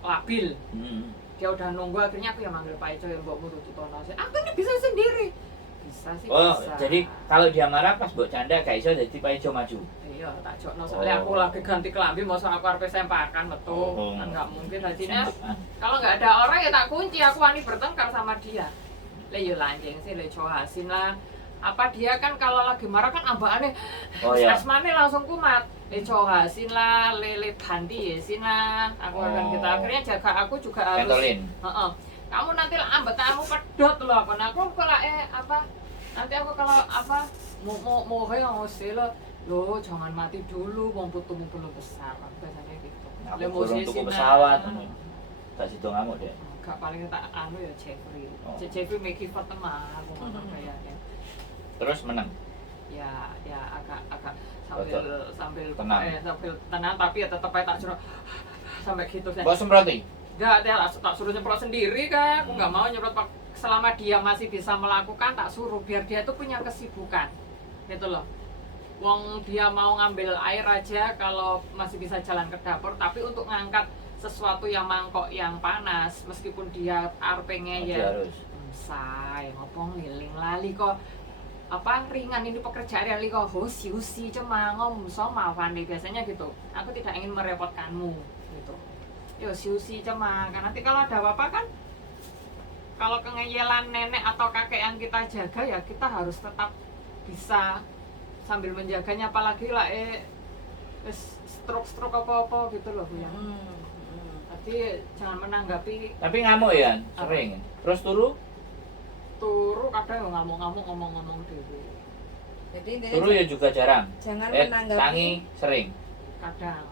labil. Dia udah nunggu, akhirnya aku yang manggil Pak Ijo yang bawa mulut tutono. Aku ini bisa sendiri. Bisa sih Oh, bisa. jadi kalau dia marah pas mbok canda gak iso dadi Pak Ijo maju. Iya, tak jokno soalnya aku lagi ganti kelambi, masa aku arepe sempakan metu. Kan enggak mungkin hatinya. Kalau nggak ada orang ya tak kunci, aku wani bertengkar sama dia. Le yo lanjing sih, le cohasin lah. Apa dia kan kalau lagi marah kan ambakane asmane langsung kumat. Le cohasin lah, le ganti ya sina. Aku akan kita akhirnya jaga aku juga harus. Pentolin. Heeh. Kamu nanti ambek kamu pedot loh aku. Nah, aku kalau apa? Nanti aku kalau apa mau kayak ngosel lo jangan mati dulu, mau putumu belum besar. Aku biasanya gitu. Aku burung tuku pesawat. Tak situ ngamuk deh. Gak paling tak anu ya Jeffrey. Oh. Jeffrey make it tenang aku ngono kayaknya. Terus menang. Ya agak Betul. sambil Tenang. sambil tenang tapi ya tetap aja tak suruh sampai gitu saya. Mbok semproti. Enggak, dia tak suruh nyemprot sendiri kan. Aku nggak mau nyemprot selama dia masih bisa melakukan, tak suruh biar dia tuh punya kesibukan. Gitu loh. Wong dia mau ngambil air aja kalau masih bisa jalan ke dapur, tapi untuk ngangkat sesuatu yang mangkok yang panas meskipun dia arpengnya ya say ngopong liling lali kok apa ringan ini pekerjaan lali kok husi cuma ngom sama Fandi biasanya gitu. Aku tidak ingin merepotkanmu gitu. Yo si cuma kan nanti kalau ada apa-apa kan kalau kengeyelan nenek atau kakek yang kita jaga ya kita harus tetap bisa sambil menjaganya, apalagi lah stroke apa-apa gitu loh Bu ya. Jadi jangan menanggapi. Tapi ngamuk ya, sering. Terus turu kadang ngamuk-ngamuk ngomong-ngomong dulu. Jadi turu ya juga jarang. Jangan menanggapi. Tangi sering. Kadang.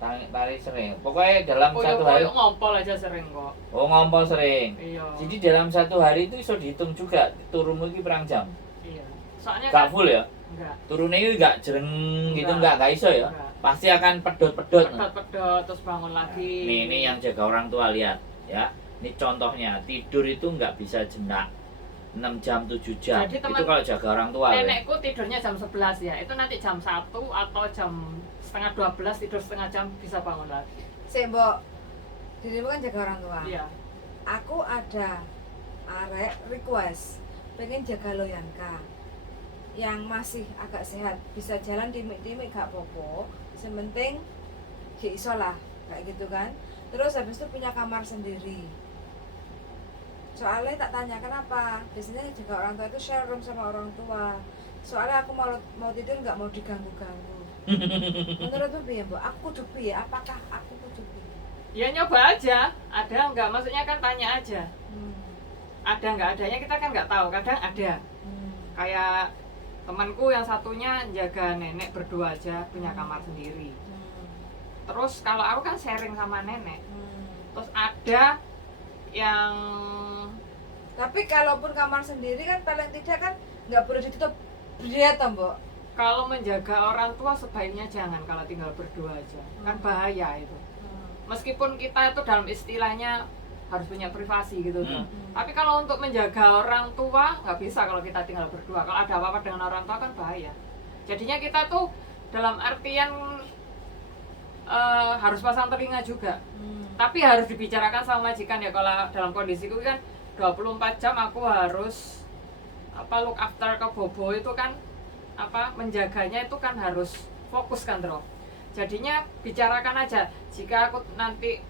Tari sering. Pokoknya dalam satu hari. Ngompol aja sering kok. Oh ngompol sering. Iya. Jadi dalam satu hari itu iso dihitung juga turumu iki pirang jam. Iya. Soalnya gak full ya? Enggak. Turunnya itu gak jereng gitu gak iso ya? Enggak. Pasti akan pedot-pedot. Pedot terus bangun lagi. Ini yang jaga orang tua lihat ya. Ini contohnya, tidur itu nggak bisa jenak 6 jam, 7 jam. Jadi, itu kalau jaga orang tua. Nenekku tidurnya jam 11 ya. Itu nanti jam 1 atau jam setengah 12 tidur setengah jam bisa bangun lagi. Mbok, dirimu kan jaga orang tua. Iya. Aku ada arek request pengen jaga Loyanka yang masih agak sehat, bisa jalan dimik-dimik gak apa-apa, sementing gak iso lah kayak gitu kan. Terus habis itu punya kamar sendiri. Soalnya tak tanya kenapa, biasanya jaga orang tua itu share room sama orang tua. Soalnya aku mau tidur nggak mau diganggu-ganggu. Menurutmu piye, Mbak? Aku kudu piye? Apakah aku kudu piye? Ya nyoba aja, ada nggak? Maksudnya kan tanya aja. Ada nggak adanya kita kan nggak tahu. Kadang ada. Kayak temanku yang satunya jaga nenek berdua aja, punya kamar sendiri. Terus kalau aku kan sharing sama nenek. Terus ada yang tapi kalaupun kamar sendiri kan paling tidak kan nggak perlu ditutup dia toh, Mbok. Kalau menjaga orang tua sebaiknya jangan kalau tinggal berdua aja. Kan bahaya itu. Meskipun kita itu dalam istilahnya harus punya privasi gitu tuh. Tapi kalau untuk menjaga orang tua nggak bisa kalau kita tinggal berdua. Kalau ada apa-apa dengan orang tua kan bahaya. Jadinya kita tuh dalam artian harus pasang telinga juga. Tapi harus dibicarakan sama majikan ya. Kalau dalam kondisiku kan 24 jam aku harus look after ke Bobo itu kan menjaganya itu kan harus fokus kan Bro. Jadinya bicarakan aja. Jika aku nanti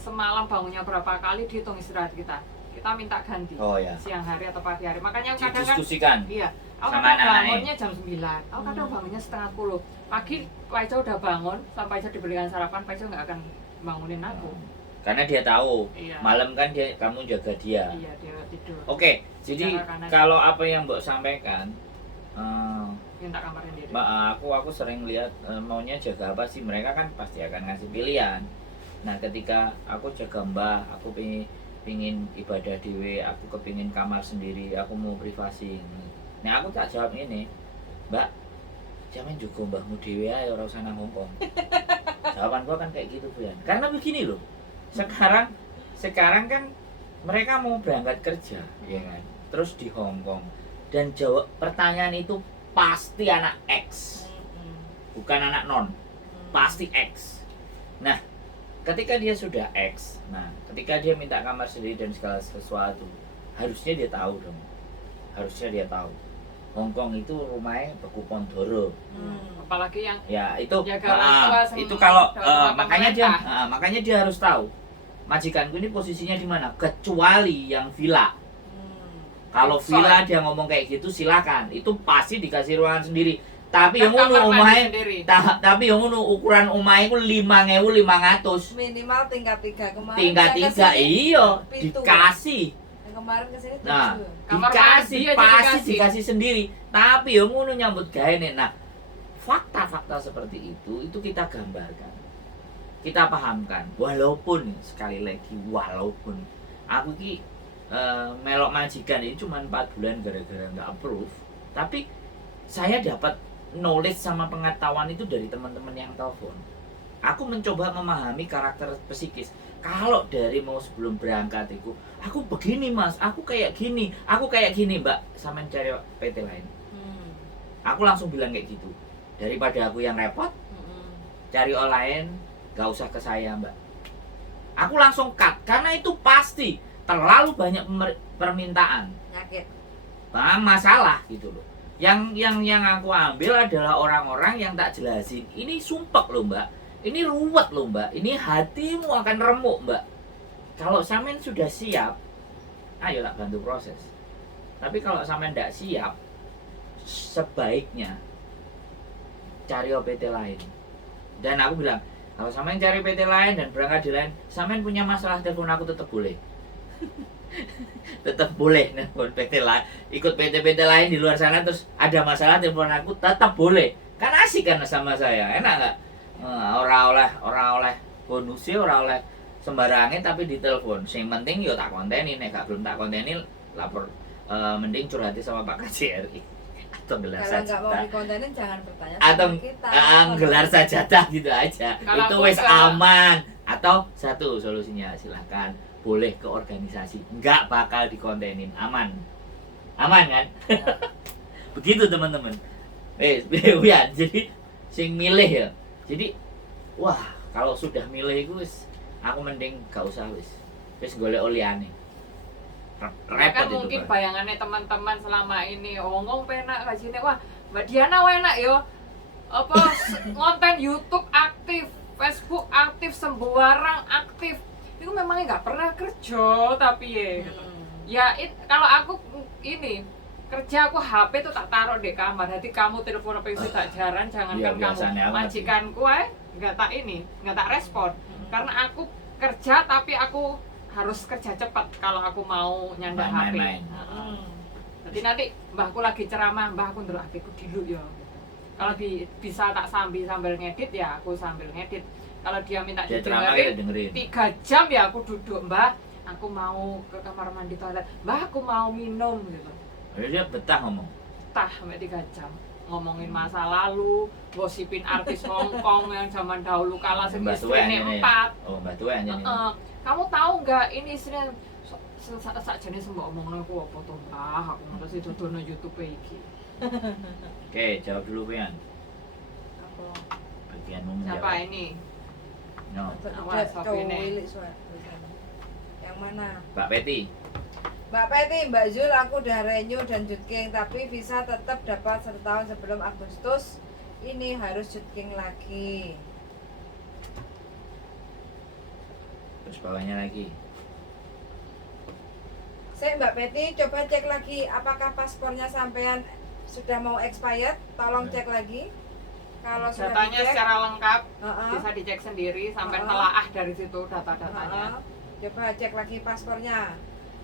semalam bangunnya berapa kali, dihitung istirahat kita. kita minta ganti Oh ya. siang hari atau pagi hari. Makanya kadang kan Didiskusikan. iya, aku Sama kadang anak-anaknya. bangunnya jam 9. Aku kadang bangunnya setengah 10. Pagi Pak Ijo udah bangun, sampai aja diberikan sarapan, Pak Ijo nggak akan bangunin aku. Karena dia tahu Iya. malam kan kamu jaga dia. Iya, dia tidur. Oke, jadi Jaga kanan. kalau apa yang Mbok sampaikan, Minta kamar sendiri. aku sering lihat maunya jaga apa sih, mereka kan pasti akan ngasih pilihan. Nah ketika aku jaga Mbah, aku pingin ibadah dewe, aku kepingin kamar sendiri, aku mau privasi. Nah aku tak jawab ini, Mbak, jangan juga mbahmu dewe aja, ora usah nang Hongkong. Jawaban gua kan kayak gitu Bu ya. Karena begini loh, sekarang kan mereka mau berangkat kerja, ya kan, terus di Hongkong, dan jawab pertanyaan itu pasti anak X, bukan anak non, pasti X. Nah ketika dia sudah X, nah ketika dia minta kamar sendiri dan segala sesuatu, harusnya dia tahu dong, harusnya dia tahu Hongkong itu rumahnya Beku Pondoro. Apalagi yang Ya itu jaga orang tua sama itu kalau sama makanya dia harus tahu majikanku ini posisinya di mana, kecuali yang villa. Kalau Resort. villa dia ngomong kayak gitu silakan, itu pasti dikasih ruangan sendiri. Tapi yang kamar ngono mandi omahe sendiri. tapi yang ngono ukuran omahe ku 5.500. Minimal tingkat 3 kemarin. Tingkat yang 3 kesini iya pitu. dikasih. Yang kemarin kesini Nah, 7. Kamar dikasih mandi aja pasti dikasih. dikasih sendiri. Tapi yang ngono nyambut gawe nih. Nah, fakta-fakta seperti itu kita gambarkan. Kita pahamkan. Walaupun sekali lagi walaupun aku ki melok majikan ini cuma 4 bulan gara-gara nggak approve, tapi saya dapat knowledge sama pengetahuan itu dari teman-teman yang telepon. Aku mencoba memahami karakter psikis. Kalau dari mau sebelum berangkat itu, aku begini mas, aku kayak gini mbak, sama cari PT lain. Aku langsung bilang kayak gitu. Daripada aku yang repot, cari orang lain, gak usah ke saya mbak. Aku langsung cut, karena itu pasti terlalu banyak permintaan. Nyakit. Nah, masalah gitu loh. Yang aku ambil adalah orang-orang yang tak jelasin. Ini sumpek loh mbak, ini ruwet loh mbak, ini hatimu akan remuk mbak. Kalau sampean sudah siap, ayo tak bantu proses. Tapi kalau sampean tidak siap, sebaiknya cari OPT lain. Dan aku bilang, kalau sampean cari PT lain dan berangkat di lain, sampean punya masalah telepon aku tetap boleh. Tetap boleh nelfon PT lain, ikut PT-PT lain di luar sana, terus ada masalah telepon aku tetap boleh. Kan asik kan sama saya, enak nggak? Orang oleh bonusnya, orang oleh sembarangnya tapi ditelepon. Yang penting yo tak kontenin, nek gak belum tak kontenin lapor, mending curhati sama Pak KJRI atau gelar Kalau nggak mau sajadah dikontenin jangan bertanya atau sama kita. gelar sajadah gitu aja. Kalau Itu aku wes nggak- aman. Atau satu solusinya, silahkan boleh ke organisasi, nggak bakal dikontenin, aman kan? Begitu teman-teman. Ya jadi sing milih ya. Jadi wah kalau sudah milih itu wis, aku mending gak usah wis golek oliane. Ya kan Repot itu mungkin Pak. bayangannya teman-teman selama ini ngomong penak kasihnya, wah Mbak Diana enak yo apa konten YouTube aktif, Facebook aktif, sembarang aktif. Itu memangnya nggak pernah kerja tapi ya gitu. Ya kalau aku ini kerja, aku HP tuh tak taruh di kamar. Jadi kamu telepon apa itu tak jarang, jangankan Iya, kamu biasanya aku majikanku nggak tak respon. Karena aku kerja tapi aku harus kerja cepat kalau aku mau nyanda HP. Main-main. Jadi nanti mbahku lagi ceramah, mbah aku ndelok HP ku dulu ya. Gitu. Kalau bisa tak sambil ngedit ya aku sambil ngedit. Kalau dia minta Dia ceramah kita didengerin dengerin. 3 jam ya aku duduk, mbah aku mau ke kamar mandi toilet, mbah aku mau minum gitu. Dia betah ngomong. Tah sampai 3 jam ngomongin masa lalu, gosipin artis Hongkong yang zaman dahulu kala sing Mbak Tua istrine ini. 4. Oh, Mbak Tua ini. Kamu tahu nggak ini istrinya sak jenis mbok omongno aku apa to, Mbah? Aku ngerti dodono YouTube iki. Oke, jawab dulu Pian. Apa? Bagian Siapa ini? No, Awas, Cowok Sofi ini. wilik suara tulisannya. Yang mana? Mbak Peti. Mbak Peti, Mbak Zul, aku udah renew dan jutking, tapi visa tetap dapat 1 tahun sebelum Agustus. Ini harus jutking lagi. Terus bawahnya lagi. Saya Mbak Peti coba cek lagi apakah paspornya sampean sudah mau expired, tolong cek lagi. Kalau sudah Datanya dicek, secara lengkap, Heeh. bisa dicek sendiri sampai Heeh. telaah dari situ data-datanya. Coba cek lagi paspornya.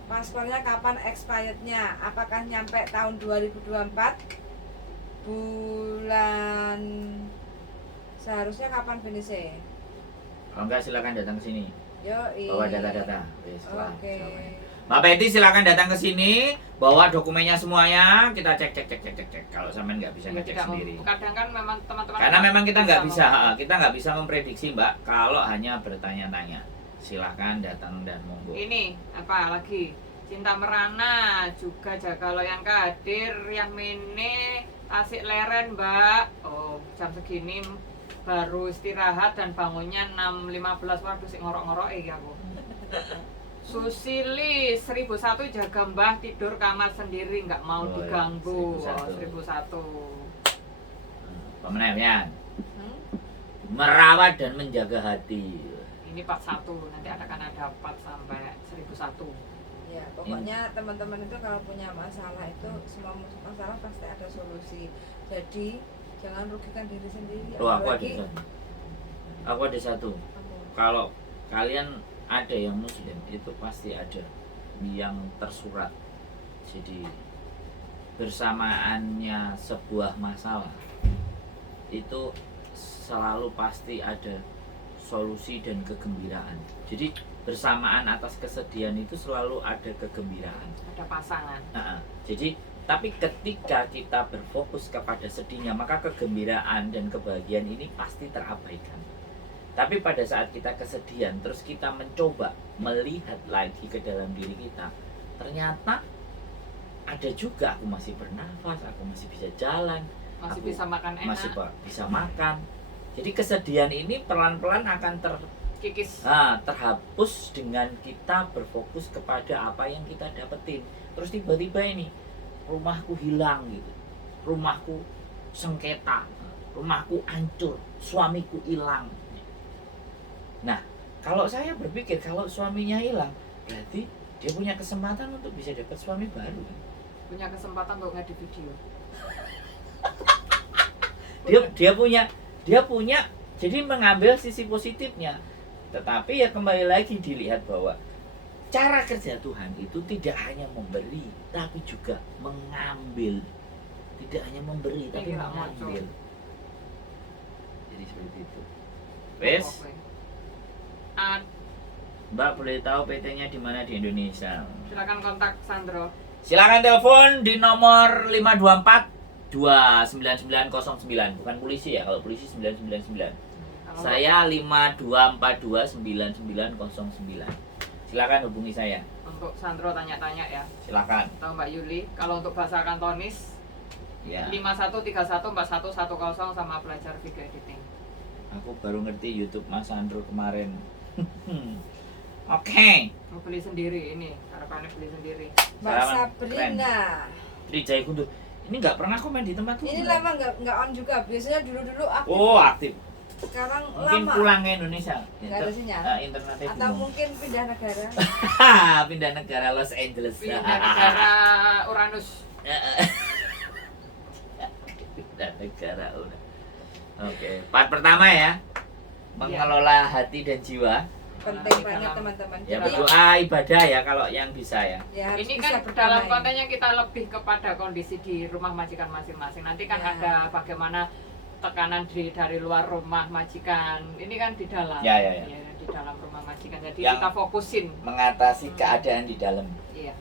Paspornya kapan expirednya? Apakah nyampe tahun 2024? Bulan seharusnya kapan finishnya? Kalau enggak silakan datang ke sini. Yoi. Bawa data-data. Wis, kelar. Oke. Mbak Peti silakan datang ke sini, bawa dokumennya semuanya, kita cek. Kalau sampean nggak bisa Ya, ngecek tidak sendiri. kadang kan memang teman-teman Karena memang kita nggak bisa, memang- kita nggak bisa memprediksi Mbak, kalau hanya bertanya-tanya. Silahkan datang dan monggo. Ini apa lagi? Cinta Merana juga Jaga Loyang Kadir yang mini Tasik Leren Mbak. Oh jam segini baru istirahat dan bangunnya 6.15. Waduh sik ngorok-ngorok aku. Susili 1001 jaga Mbah tidur kamar sendiri nggak mau Oh, ya, diganggu. 1001. 1001. Pemenangnya Hmm? merawat dan menjaga hati. Ini part 1, nanti akan ada part sampai 1001. Ya, pokoknya teman-teman itu kalau punya masalah itu semua masalah pasti ada solusi. Jadi jangan rugikan diri sendiri. Oh, aku ada apalagi satu. Aku ada satu. kamu. Kalau kalian ada yang muslim itu pasti ada yang tersurat. Jadi bersamaannya sebuah masalah itu selalu pasti ada solusi dan kegembiraan. Jadi bersamaan atas kesedihan itu selalu ada kegembiraan. Ada pasangan. Nah, jadi tapi ketika kita berfokus kepada sedihnya, maka kegembiraan dan kebahagiaan ini pasti terabaikan. Tapi pada saat kita kesedihan, terus kita mencoba melihat lagi ke dalam diri kita, ternyata ada juga aku masih bernafas, aku masih bisa jalan, Masih Aku bisa makan enak. masih bisa makan. Jadi kesedihan ini pelan-pelan akan Kikis. terhapus dengan kita berfokus kepada apa yang kita dapetin. Terus tiba-tiba ini rumahku hilang gitu, rumahku sengketa, rumahku hancur, suamiku hilang. Nah, kalau saya berpikir kalau suaminya hilang, berarti dia punya kesempatan untuk bisa dapat suami baru. Punya kesempatan untuk ngedit video. Dia punya jadi mengambil sisi positifnya. Tetapi ya kembali lagi dilihat bahwa cara kerja Tuhan itu tidak hanya memberi tapi juga mengambil. Tidak hanya memberi tapi Iya, mengambil. Jadi seperti itu. Wes, Oke. Mbak boleh tahu PT-nya di mana di Indonesia? Silakan kontak Sandro. Silakan telepon di nomor 524 29909. Bukan polisi ya, kalau polisi 999. Kalau Saya 52429909. Silakan hubungi saya. untuk Sandro tanya-tanya ya. Silakan. Atau Mbak Yuli. Kalau untuk bahasa Kantonis Ya. 51314110 sama belajar video editing. Aku baru ngerti YouTube Mas Andro kemarin. Oke. Mau beli sendiri ini, harapannya beli sendiri. Mbak Salaman. Sabrina. Trijaya Guntur. Ini nggak pernah komen di tempatku. Ini Mbak. lama nggak on juga. Biasanya dulu aktif. Oh, aktif. Sekarang Mungkin lama. pulang ke Indonesia. Nggak ada sinyal. Internetnya Atau bingung. mungkin pindah negara. Pindah negara Los Angeles. Pindah negara Uranus. Pindah negara udah. Oke, part pertama ya. Mengelola hati dan jiwa. Penting banget teman-teman. Ya Jadi, berdoa ibadah ya kalau yang bisa ya. ya harus Ini bisa kan berdamai. dalam kontennya kita lebih kepada kondisi di rumah majikan masing-masing. Nanti kan Ya. ada bagaimana tekanan dari luar rumah majikan. Ini kan di dalam. Ya, ya, ya. Di dalam rumah majikan. Jadi Yang- kita fokusin. Mengatasi keadaan di dalam. Iya.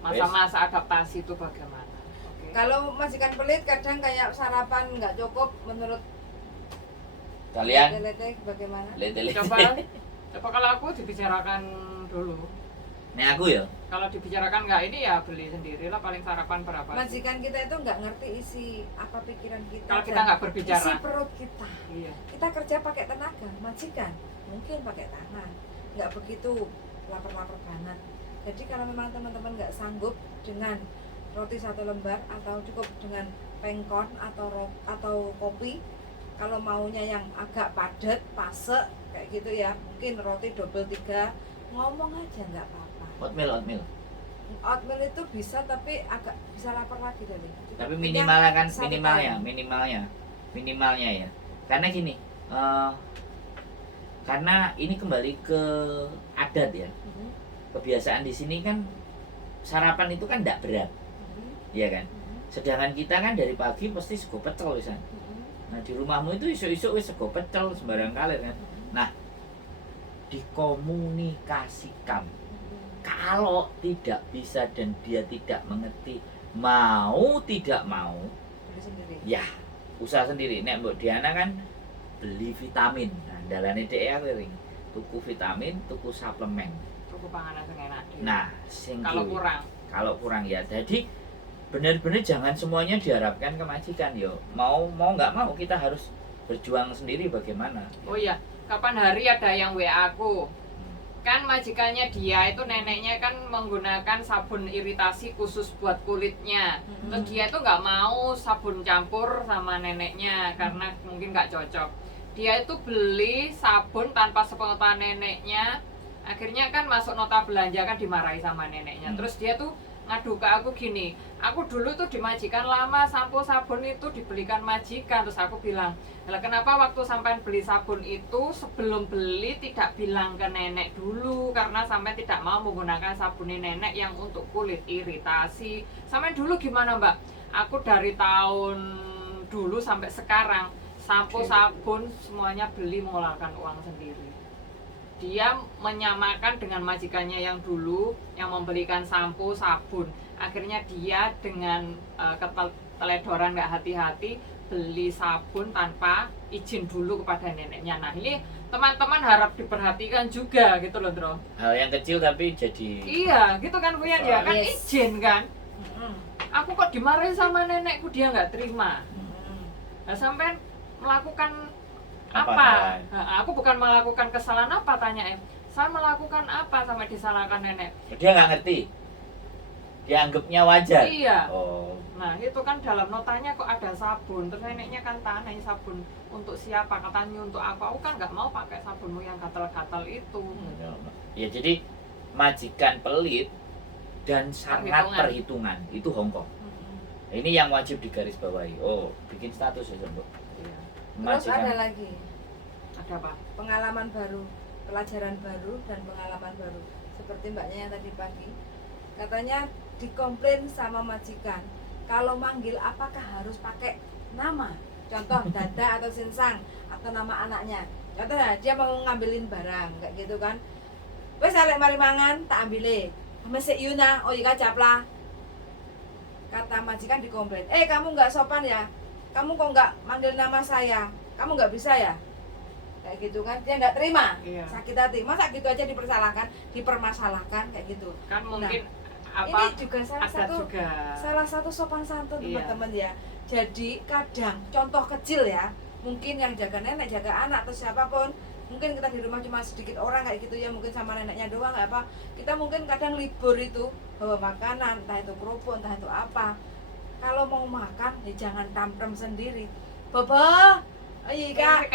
Masa-masa adaptasi itu bagaimana? Oke. Kalau majikan pelit kadang kayak sarapan nggak cukup menurut Kalian Lete bagaimana? lete-lete. Coba kalau aku dibicarakan dulu. Ini aku ya. Kalau dibicarakan nggak ini ya beli sendiri lah, paling sarapan berapa sih? Majikan kita itu nggak ngerti isi apa pikiran kita. Kalau kita dan nggak berbicara. isi perut kita. Iya. Kita kerja pakai tenaga, majikan mungkin pakai tangan. Nggak begitu lapar-lapar banget. Jadi kalau memang teman-teman nggak sanggup dengan roti 1 lembar atau cukup dengan pengkon atau kopi, kalau maunya yang agak padat, pasek kayak gitu ya, mungkin roti double 3, ngomong aja nggak apa-apa. Oatmeal. oatmeal itu bisa tapi agak bisa lapar lagi tadi. Tapi Kenyang minimalnya kan satu minimalnya ya. Karena gini, karena ini kembali ke adat ya. Mhm, Kebiasaan di sini kan sarapan itu kan tidak berat, mhm, ya kan. mhm, Sedangkan kita kan dari pagi pasti sego pecel wisan. mhm, Nah di rumahmu itu isuk-isuk wis sego pecel sembarang kali kan. mhm, Nah dikomunikasikan. mhm. Kalau tidak bisa dan dia tidak mengerti, mau tidak mau, Beli sendiri. ya usaha sendiri. Nek Mbok Diana kan beli vitamin. Nah dalane dhek aku ring. Tuku vitamin, tuku suplemen. Tuku panganan sing enak. Nah, sing kalau ki- kurang. kalau kurang ya. Jadi benar-benar jangan semuanya diharapkan ke majikan yo. Mau nggak mau kita harus berjuang sendiri bagaimana. Oh iya, kapan hari ada yang WA aku. Kan majikannya dia itu neneknya kan menggunakan sabun iritasi khusus buat kulitnya. Mhm. Terus dia itu nggak mau sabun campur sama neneknya karena mungkin nggak cocok. Dia itu beli sabun tanpa sepengetahuan neneknya. Akhirnya kan masuk nota belanja kan dimarahi sama neneknya. Terus dia tuh ngadu ke aku gini, aku dulu tuh dimajikan lama sampo sabun itu dibelikan majikan. Terus aku bilang, lah kenapa waktu sampean beli sabun itu sebelum beli tidak bilang ke nenek dulu, karena sampean tidak mau menggunakan sabun nenek yang untuk kulit iritasi. Sampean dulu gimana mbak? Aku dari tahun dulu sampai sekarang sampo sabun semuanya beli mengeluarkan uang sendiri. Dia menyamakan dengan majikannya yang dulu yang membelikan sampo sabun. Akhirnya dia dengan keteledoran nggak hati-hati beli sabun tanpa izin dulu kepada neneknya. Nah ini teman-teman harap diperhatikan juga gitu loh Dro. Hal yang kecil tapi jadi Iya gitu kan Fuyan ya kan Yes. izin kan. Mhm, Aku kok dimarahin sama nenekku, dia nggak terima. mhm. Nah sampai melakukan Apa apa? salahnya? Nah, aku bukan melakukan kesalahan apa tanya saya melakukan apa sampai disalahkan nenek. dia nggak ngerti. Dia anggapnya wajar. Iya. Oh, Nah itu kan dalam notanya kok ada sabun. Terus neneknya kan tanya ini sabun untuk siapa? Katanya untuk aku. Aku kan nggak mau pakai sabunmu yang gatal-gatal itu. ya jadi majikan pelit dan sangat perhitungan itu Hongkong. Mhm. Ini yang wajib digarisbawahi. Oh, bikin status ya, Mbok. Iya. Terus ada lagi Ada apa? pengalaman baru, pelajaran baru dan pengalaman baru. Seperti mbaknya yang tadi pagi, katanya dikomplain sama majikan kalau manggil apakah harus pakai nama, contoh Dada atau Sinsang atau nama anaknya. Contoh dia mau ngambilin barang kayak gitu kan, wes arek mari mangan tak ambile mesek Yuna oh iya capla. Kata majikan dikomplain, kamu nggak sopan ya, kamu kok nggak manggil nama saya, kamu nggak bisa ya, kayak gitu kan. Dia nggak terima. Iya. Sakit hati, masa gitu aja dipermasalahkan kayak gitu. Kan mungkin apa? Ini juga salah Ada satu juga. salah satu sopan santun Iya. teman-teman ya. Jadi kadang contoh kecil ya, mungkin yang jaga nenek, jaga anak atau siapapun, mungkin kita di rumah cuma sedikit orang kayak gitu ya, mungkin sama neneknya doang nggak apa. Kita mungkin kadang libur itu bawa makanan, entah itu kerupuk, entah itu apa. Kalau mau makan ya jangan tamprem sendiri. Baba, iya kak,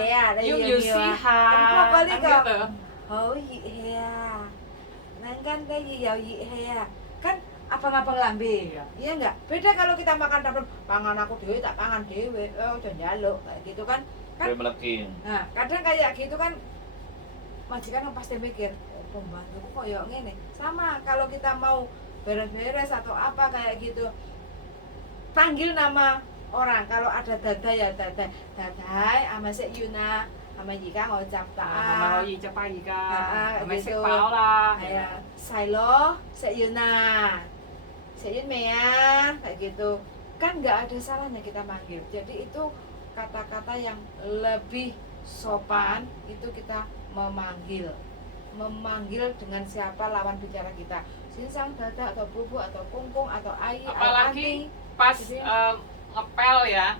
ya, You see Apa kali kan kak? gitu. Oh iya, nangkan kayak iya kan abang-abang lambe, Iya. iya enggak? Beda kalau kita makan tamprem, pangan aku dewe tak pangan dewe, udah njaluk kayak gitu kan? Kan? Gue melekin. Nah kadang kayak gitu kan, majikan kan pasti mikir, oh pembantu kok ya ngene. Sama kalau kita mau beres-beres atau apa kayak gitu, panggil nama orang. Kalau ada Dada ya Dada, Dadai, ama Sek Yuna, ama Yika ngocap Mama ta. Royi cepai ka. Ah, Mesek gitu. Paula. Kayak Silo, Sek Yuna, Sek Yun Mea, kayak gitu. Kan nggak ada salahnya kita manggil. Jadi itu kata-kata yang lebih sopan, itu kita memanggil dengan siapa lawan bicara kita, Sinsang, Dada atau Bubu atau Kungkung atau Ayi, Apalagi pas Jadi- ngepel ya,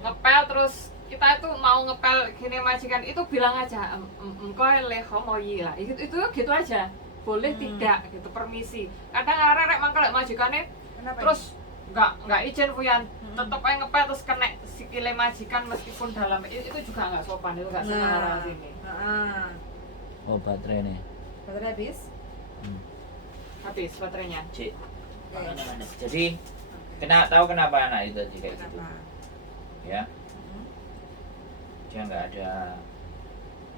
ngepel terus kita itu mau ngepel gini majikan itu bilang aja engkau leho mau lah itu gitu aja, boleh tidak gitu, permisi. Kadang arek-arek mangkel majikannya Kenapa terus nggak izin Fuyan, Mm-mm. tetep aja ngepel terus kena sikile majikan meskipun dalam itu juga nggak sopan, itu nggak senara sini. Nah, Oh, baterai nih. baterai habis. habis baterainya. Cik. Ya. Mana. Jadi tahu kenapa anak itu tadi kayak gitu? Kenapa? Ya, Hmm. dia nggak ada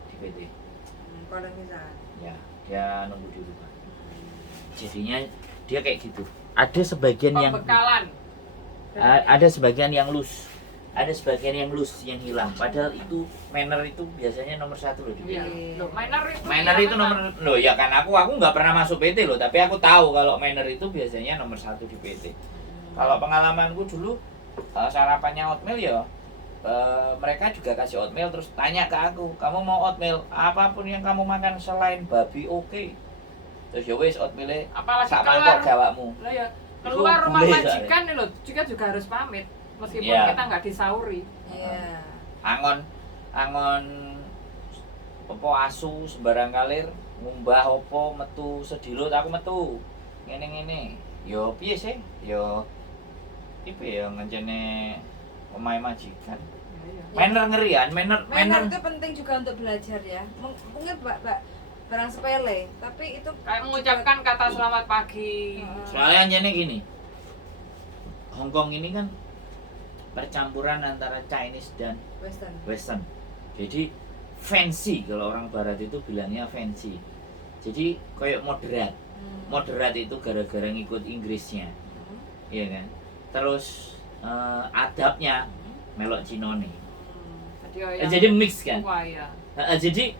di PT. Kalau bisa. Ya, dia nunggu di rumah. Hmm. Jadinya dia kayak gitu. Ada sebagian yang Pembekalan. ada sebagian yang loose. Ada sebagian yang loose yang hilang. Padahal itu manner itu biasanya nomor 1 loh di PT. Iya. Loh, Manner itu nomor loh ya kan aku nggak pernah masuk PT loh, tapi aku tahu kalau manner itu biasanya nomor 1 di PT. Kalau pengalamanku dulu sarapannya oatmeal ya mereka juga kasih oatmeal terus tanya ke aku, kamu mau oatmeal apapun yang kamu makan selain babi oke. Terus ya wis oatmeal apalagi sak keluar. mangkok gawakmu. Lah ya, keluar Itu rumah boleh, majikan nih loh, juga harus pamit meskipun Iya. kita nggak disauri. Iya. Angon apa asu sembarang kalir ngumbah opo metu sedilut aku metu ngene yo piye sih yo iku ya ngancene omahe majikan Iya. manner ngerian Manner manner itu penting juga untuk belajar ya. Mungkin barang sepele, tapi itu Kayak mengucapkan kata selamat pagi. soalnya anjane gini Hongkong ini kan percampuran antara Chinese dan Western. Western. Jadi fancy kalau orang barat itu bilangnya fancy. Jadi kayak moderat. Moderat itu gara-gara ngikut Inggrisnya, iya kan? Terus adabnya melok Cinone. Jadi mix kan? Wah, ya. Jadi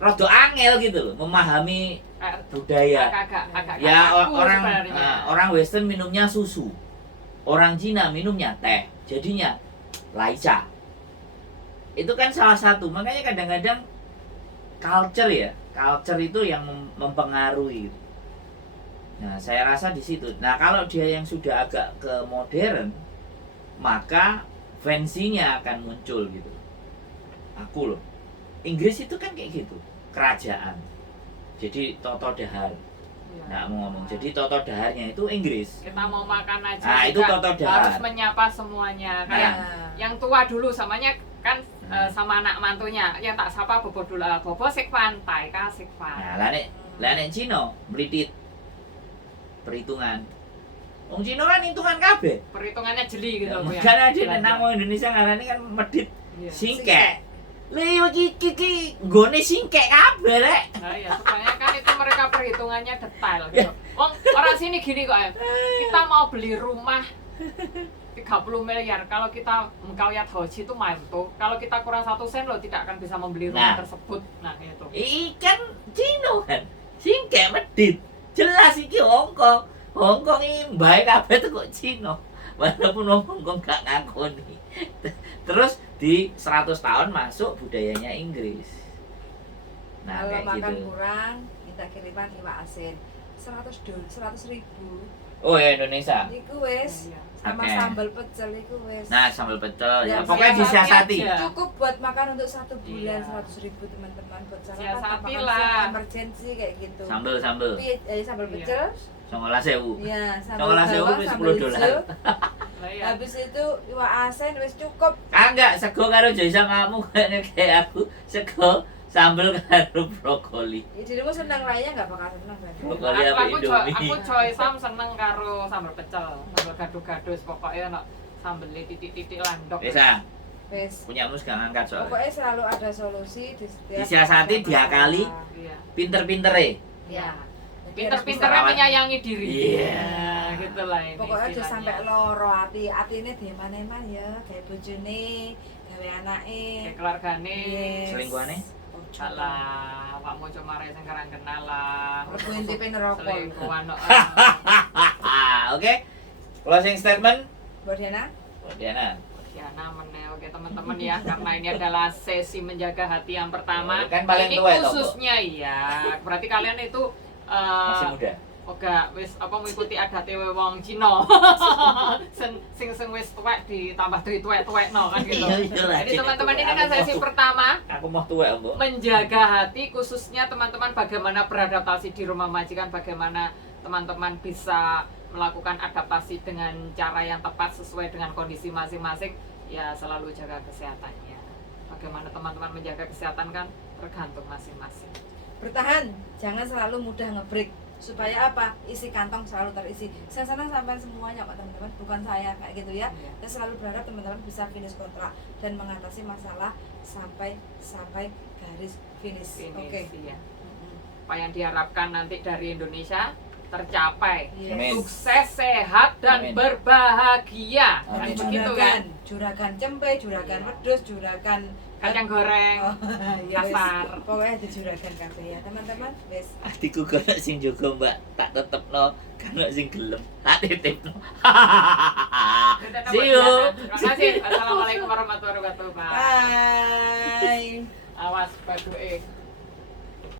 rada angel gitu loh memahami budaya. Agak Ya kaku orang sebenarnya. orang Western minumnya susu. Orang Cina minumnya teh. Jadinya laica. Itu kan salah satu. Makanya kadang-kadang culture ya, culture itu yang mempengaruhi. Nah, saya rasa di situ. Nah, kalau dia yang sudah agak ke modern, maka fancy-nya akan muncul gitu. Aku loh. Inggris itu kan kayak gitu, kerajaan. Jadi toto dahar. Iya. Nah, mau ngomong. Jadi toto daharnya itu Inggris. Kita mau makan aja Nah, itu juga toto dahar. harus menyapa semuanya. Nah. Kayak Nah, yang tua dulu samanya kan Hmm. sama anak mantunya yang tak sapa bobo dulu, bobo sikvan tai ka sikvan. Nah, lah nek Cina melitit perhitungan. Wong Cina kan hitungan kabeh. Perhitungannya jeli gitu Ya, Bu, ya. makanya ada Belajar. nang wong Indonesia ngarani kan medit Iya. singkek. Lha yo iki nggone singkek kabeh rek. Nah, ya, supaya kan itu mereka perhitungannya detail gitu. Wong orang sini gini kok, kita mau beli rumah 30 miliar, kalau kita mengkaliat haji itu mantu, kalau kita kurang 1 sen lo tidak akan bisa membeli rumah Nah. tersebut. Nah itu. Ikan Cina kan singkek medit. Jelas iki Hongkong. Hongkong iki mbae kabeh teko Cina. Walaupun wong Hongkong gak ngakoni. Terus di 100 tahun masuk budayanya Inggris. Nah, kalau kayak makan gitu. kurang, kita kiriman iwak asin. 100.000. Oh ya Indonesia. Iku wis Iya. sama Oke. sambal pecel iku wis. Nah, sambal pecel ya Ya, pokoknya disiasati. aja. Cukup buat makan untuk 1 bulan Iya. 100.000 teman-teman buat sarapan Siasati makan lah. siang emergency kayak gitu. Sambal Sambal Iya. pecel, 19.000. ya sambal 19.000 bawang, wis sambal 10 dolar. hijau. Nah, ya. Habis itu iwak asin wis cukup. Kagak sego karo jasa kamu kayak aku sego sambal karo brokoli. Ya, dirimu senang raya nggak bakal senang kan? Brokoli apa Indomie. Aku coy Sam seneng karo sambal pecel, sambal gado-gado pokoknya ono sambel titik-titik landok. Bisa, Wis. punyamu sekarang angkat soalnya. Pokoknya selalu ada solusi di setiap Disiasati, masalah. diakali. Iya. Pinter-pintere. Ya. Jadi Pinter-pinternya Merawat. menyayangi diri. Iya. Nah, gitu lah ini. pokoknya aja istilahnya. sampai loro atine diemane-eman ya kayak bojone gawe anake Kayak keluargane. Yes. Selingkuhane? Alah, awakmu cuma mare sing karang kenal lah. Mergo intipe neraka. Selingkuhan kok. Oke. Closing statement. Mbak Diana Buat Diana. Diana meneh oke teman-teman ya, karena ini adalah sesi menjaga hati yang pertama. Kan paling Ini tua ya, Topo. khususnya ya. Berarti kalian itu Masih muda. Oga wis apa mengikuti adate wong Cina. sing wis tuwek ditambah tuwek-tuwekno kan gitu. Iya lah, Jadi Cina teman-teman tuwek. ini kan Aku sesi mau pertama Aku mau tua, Bu. menjaga hati, khususnya teman-teman bagaimana beradaptasi di rumah majikan, bagaimana teman-teman bisa melakukan adaptasi dengan cara yang tepat sesuai dengan kondisi masing-masing. Ya selalu jaga kesehatannya. Bagaimana teman-teman menjaga kesehatan kan tergantung masing-masing. bertahan jangan selalu mudah ngebreak supaya apa, isi kantong selalu terisi. Saya senang sampai semuanya kok teman-teman, bukan saya kayak gitu ya. Iya. Saya selalu berharap teman-teman bisa finish kontrak dan mengatasi masalah sampai garis finish. Oke. Iya. Apa yang diharapkan nanti dari Indonesia tercapai. Yes. Amin. Sukses, sehat dan Amin. berbahagia. Kan Amin. begitu Juragan, kan? juragan cempe, juragan Iya. wedhus, juragan Kacang goreng, Oh, ya wes. kasar. Pokoknya ada juragan kabeh ya teman-teman. Wes. Hatiku kono sing jaga Mbak, tak tetepno kono sing gelem. Tak titipno. See you. Terima kasih. Assalamualaikum warahmatullahi wabarakatuh. Bye. Bye. Awas, Pak Due.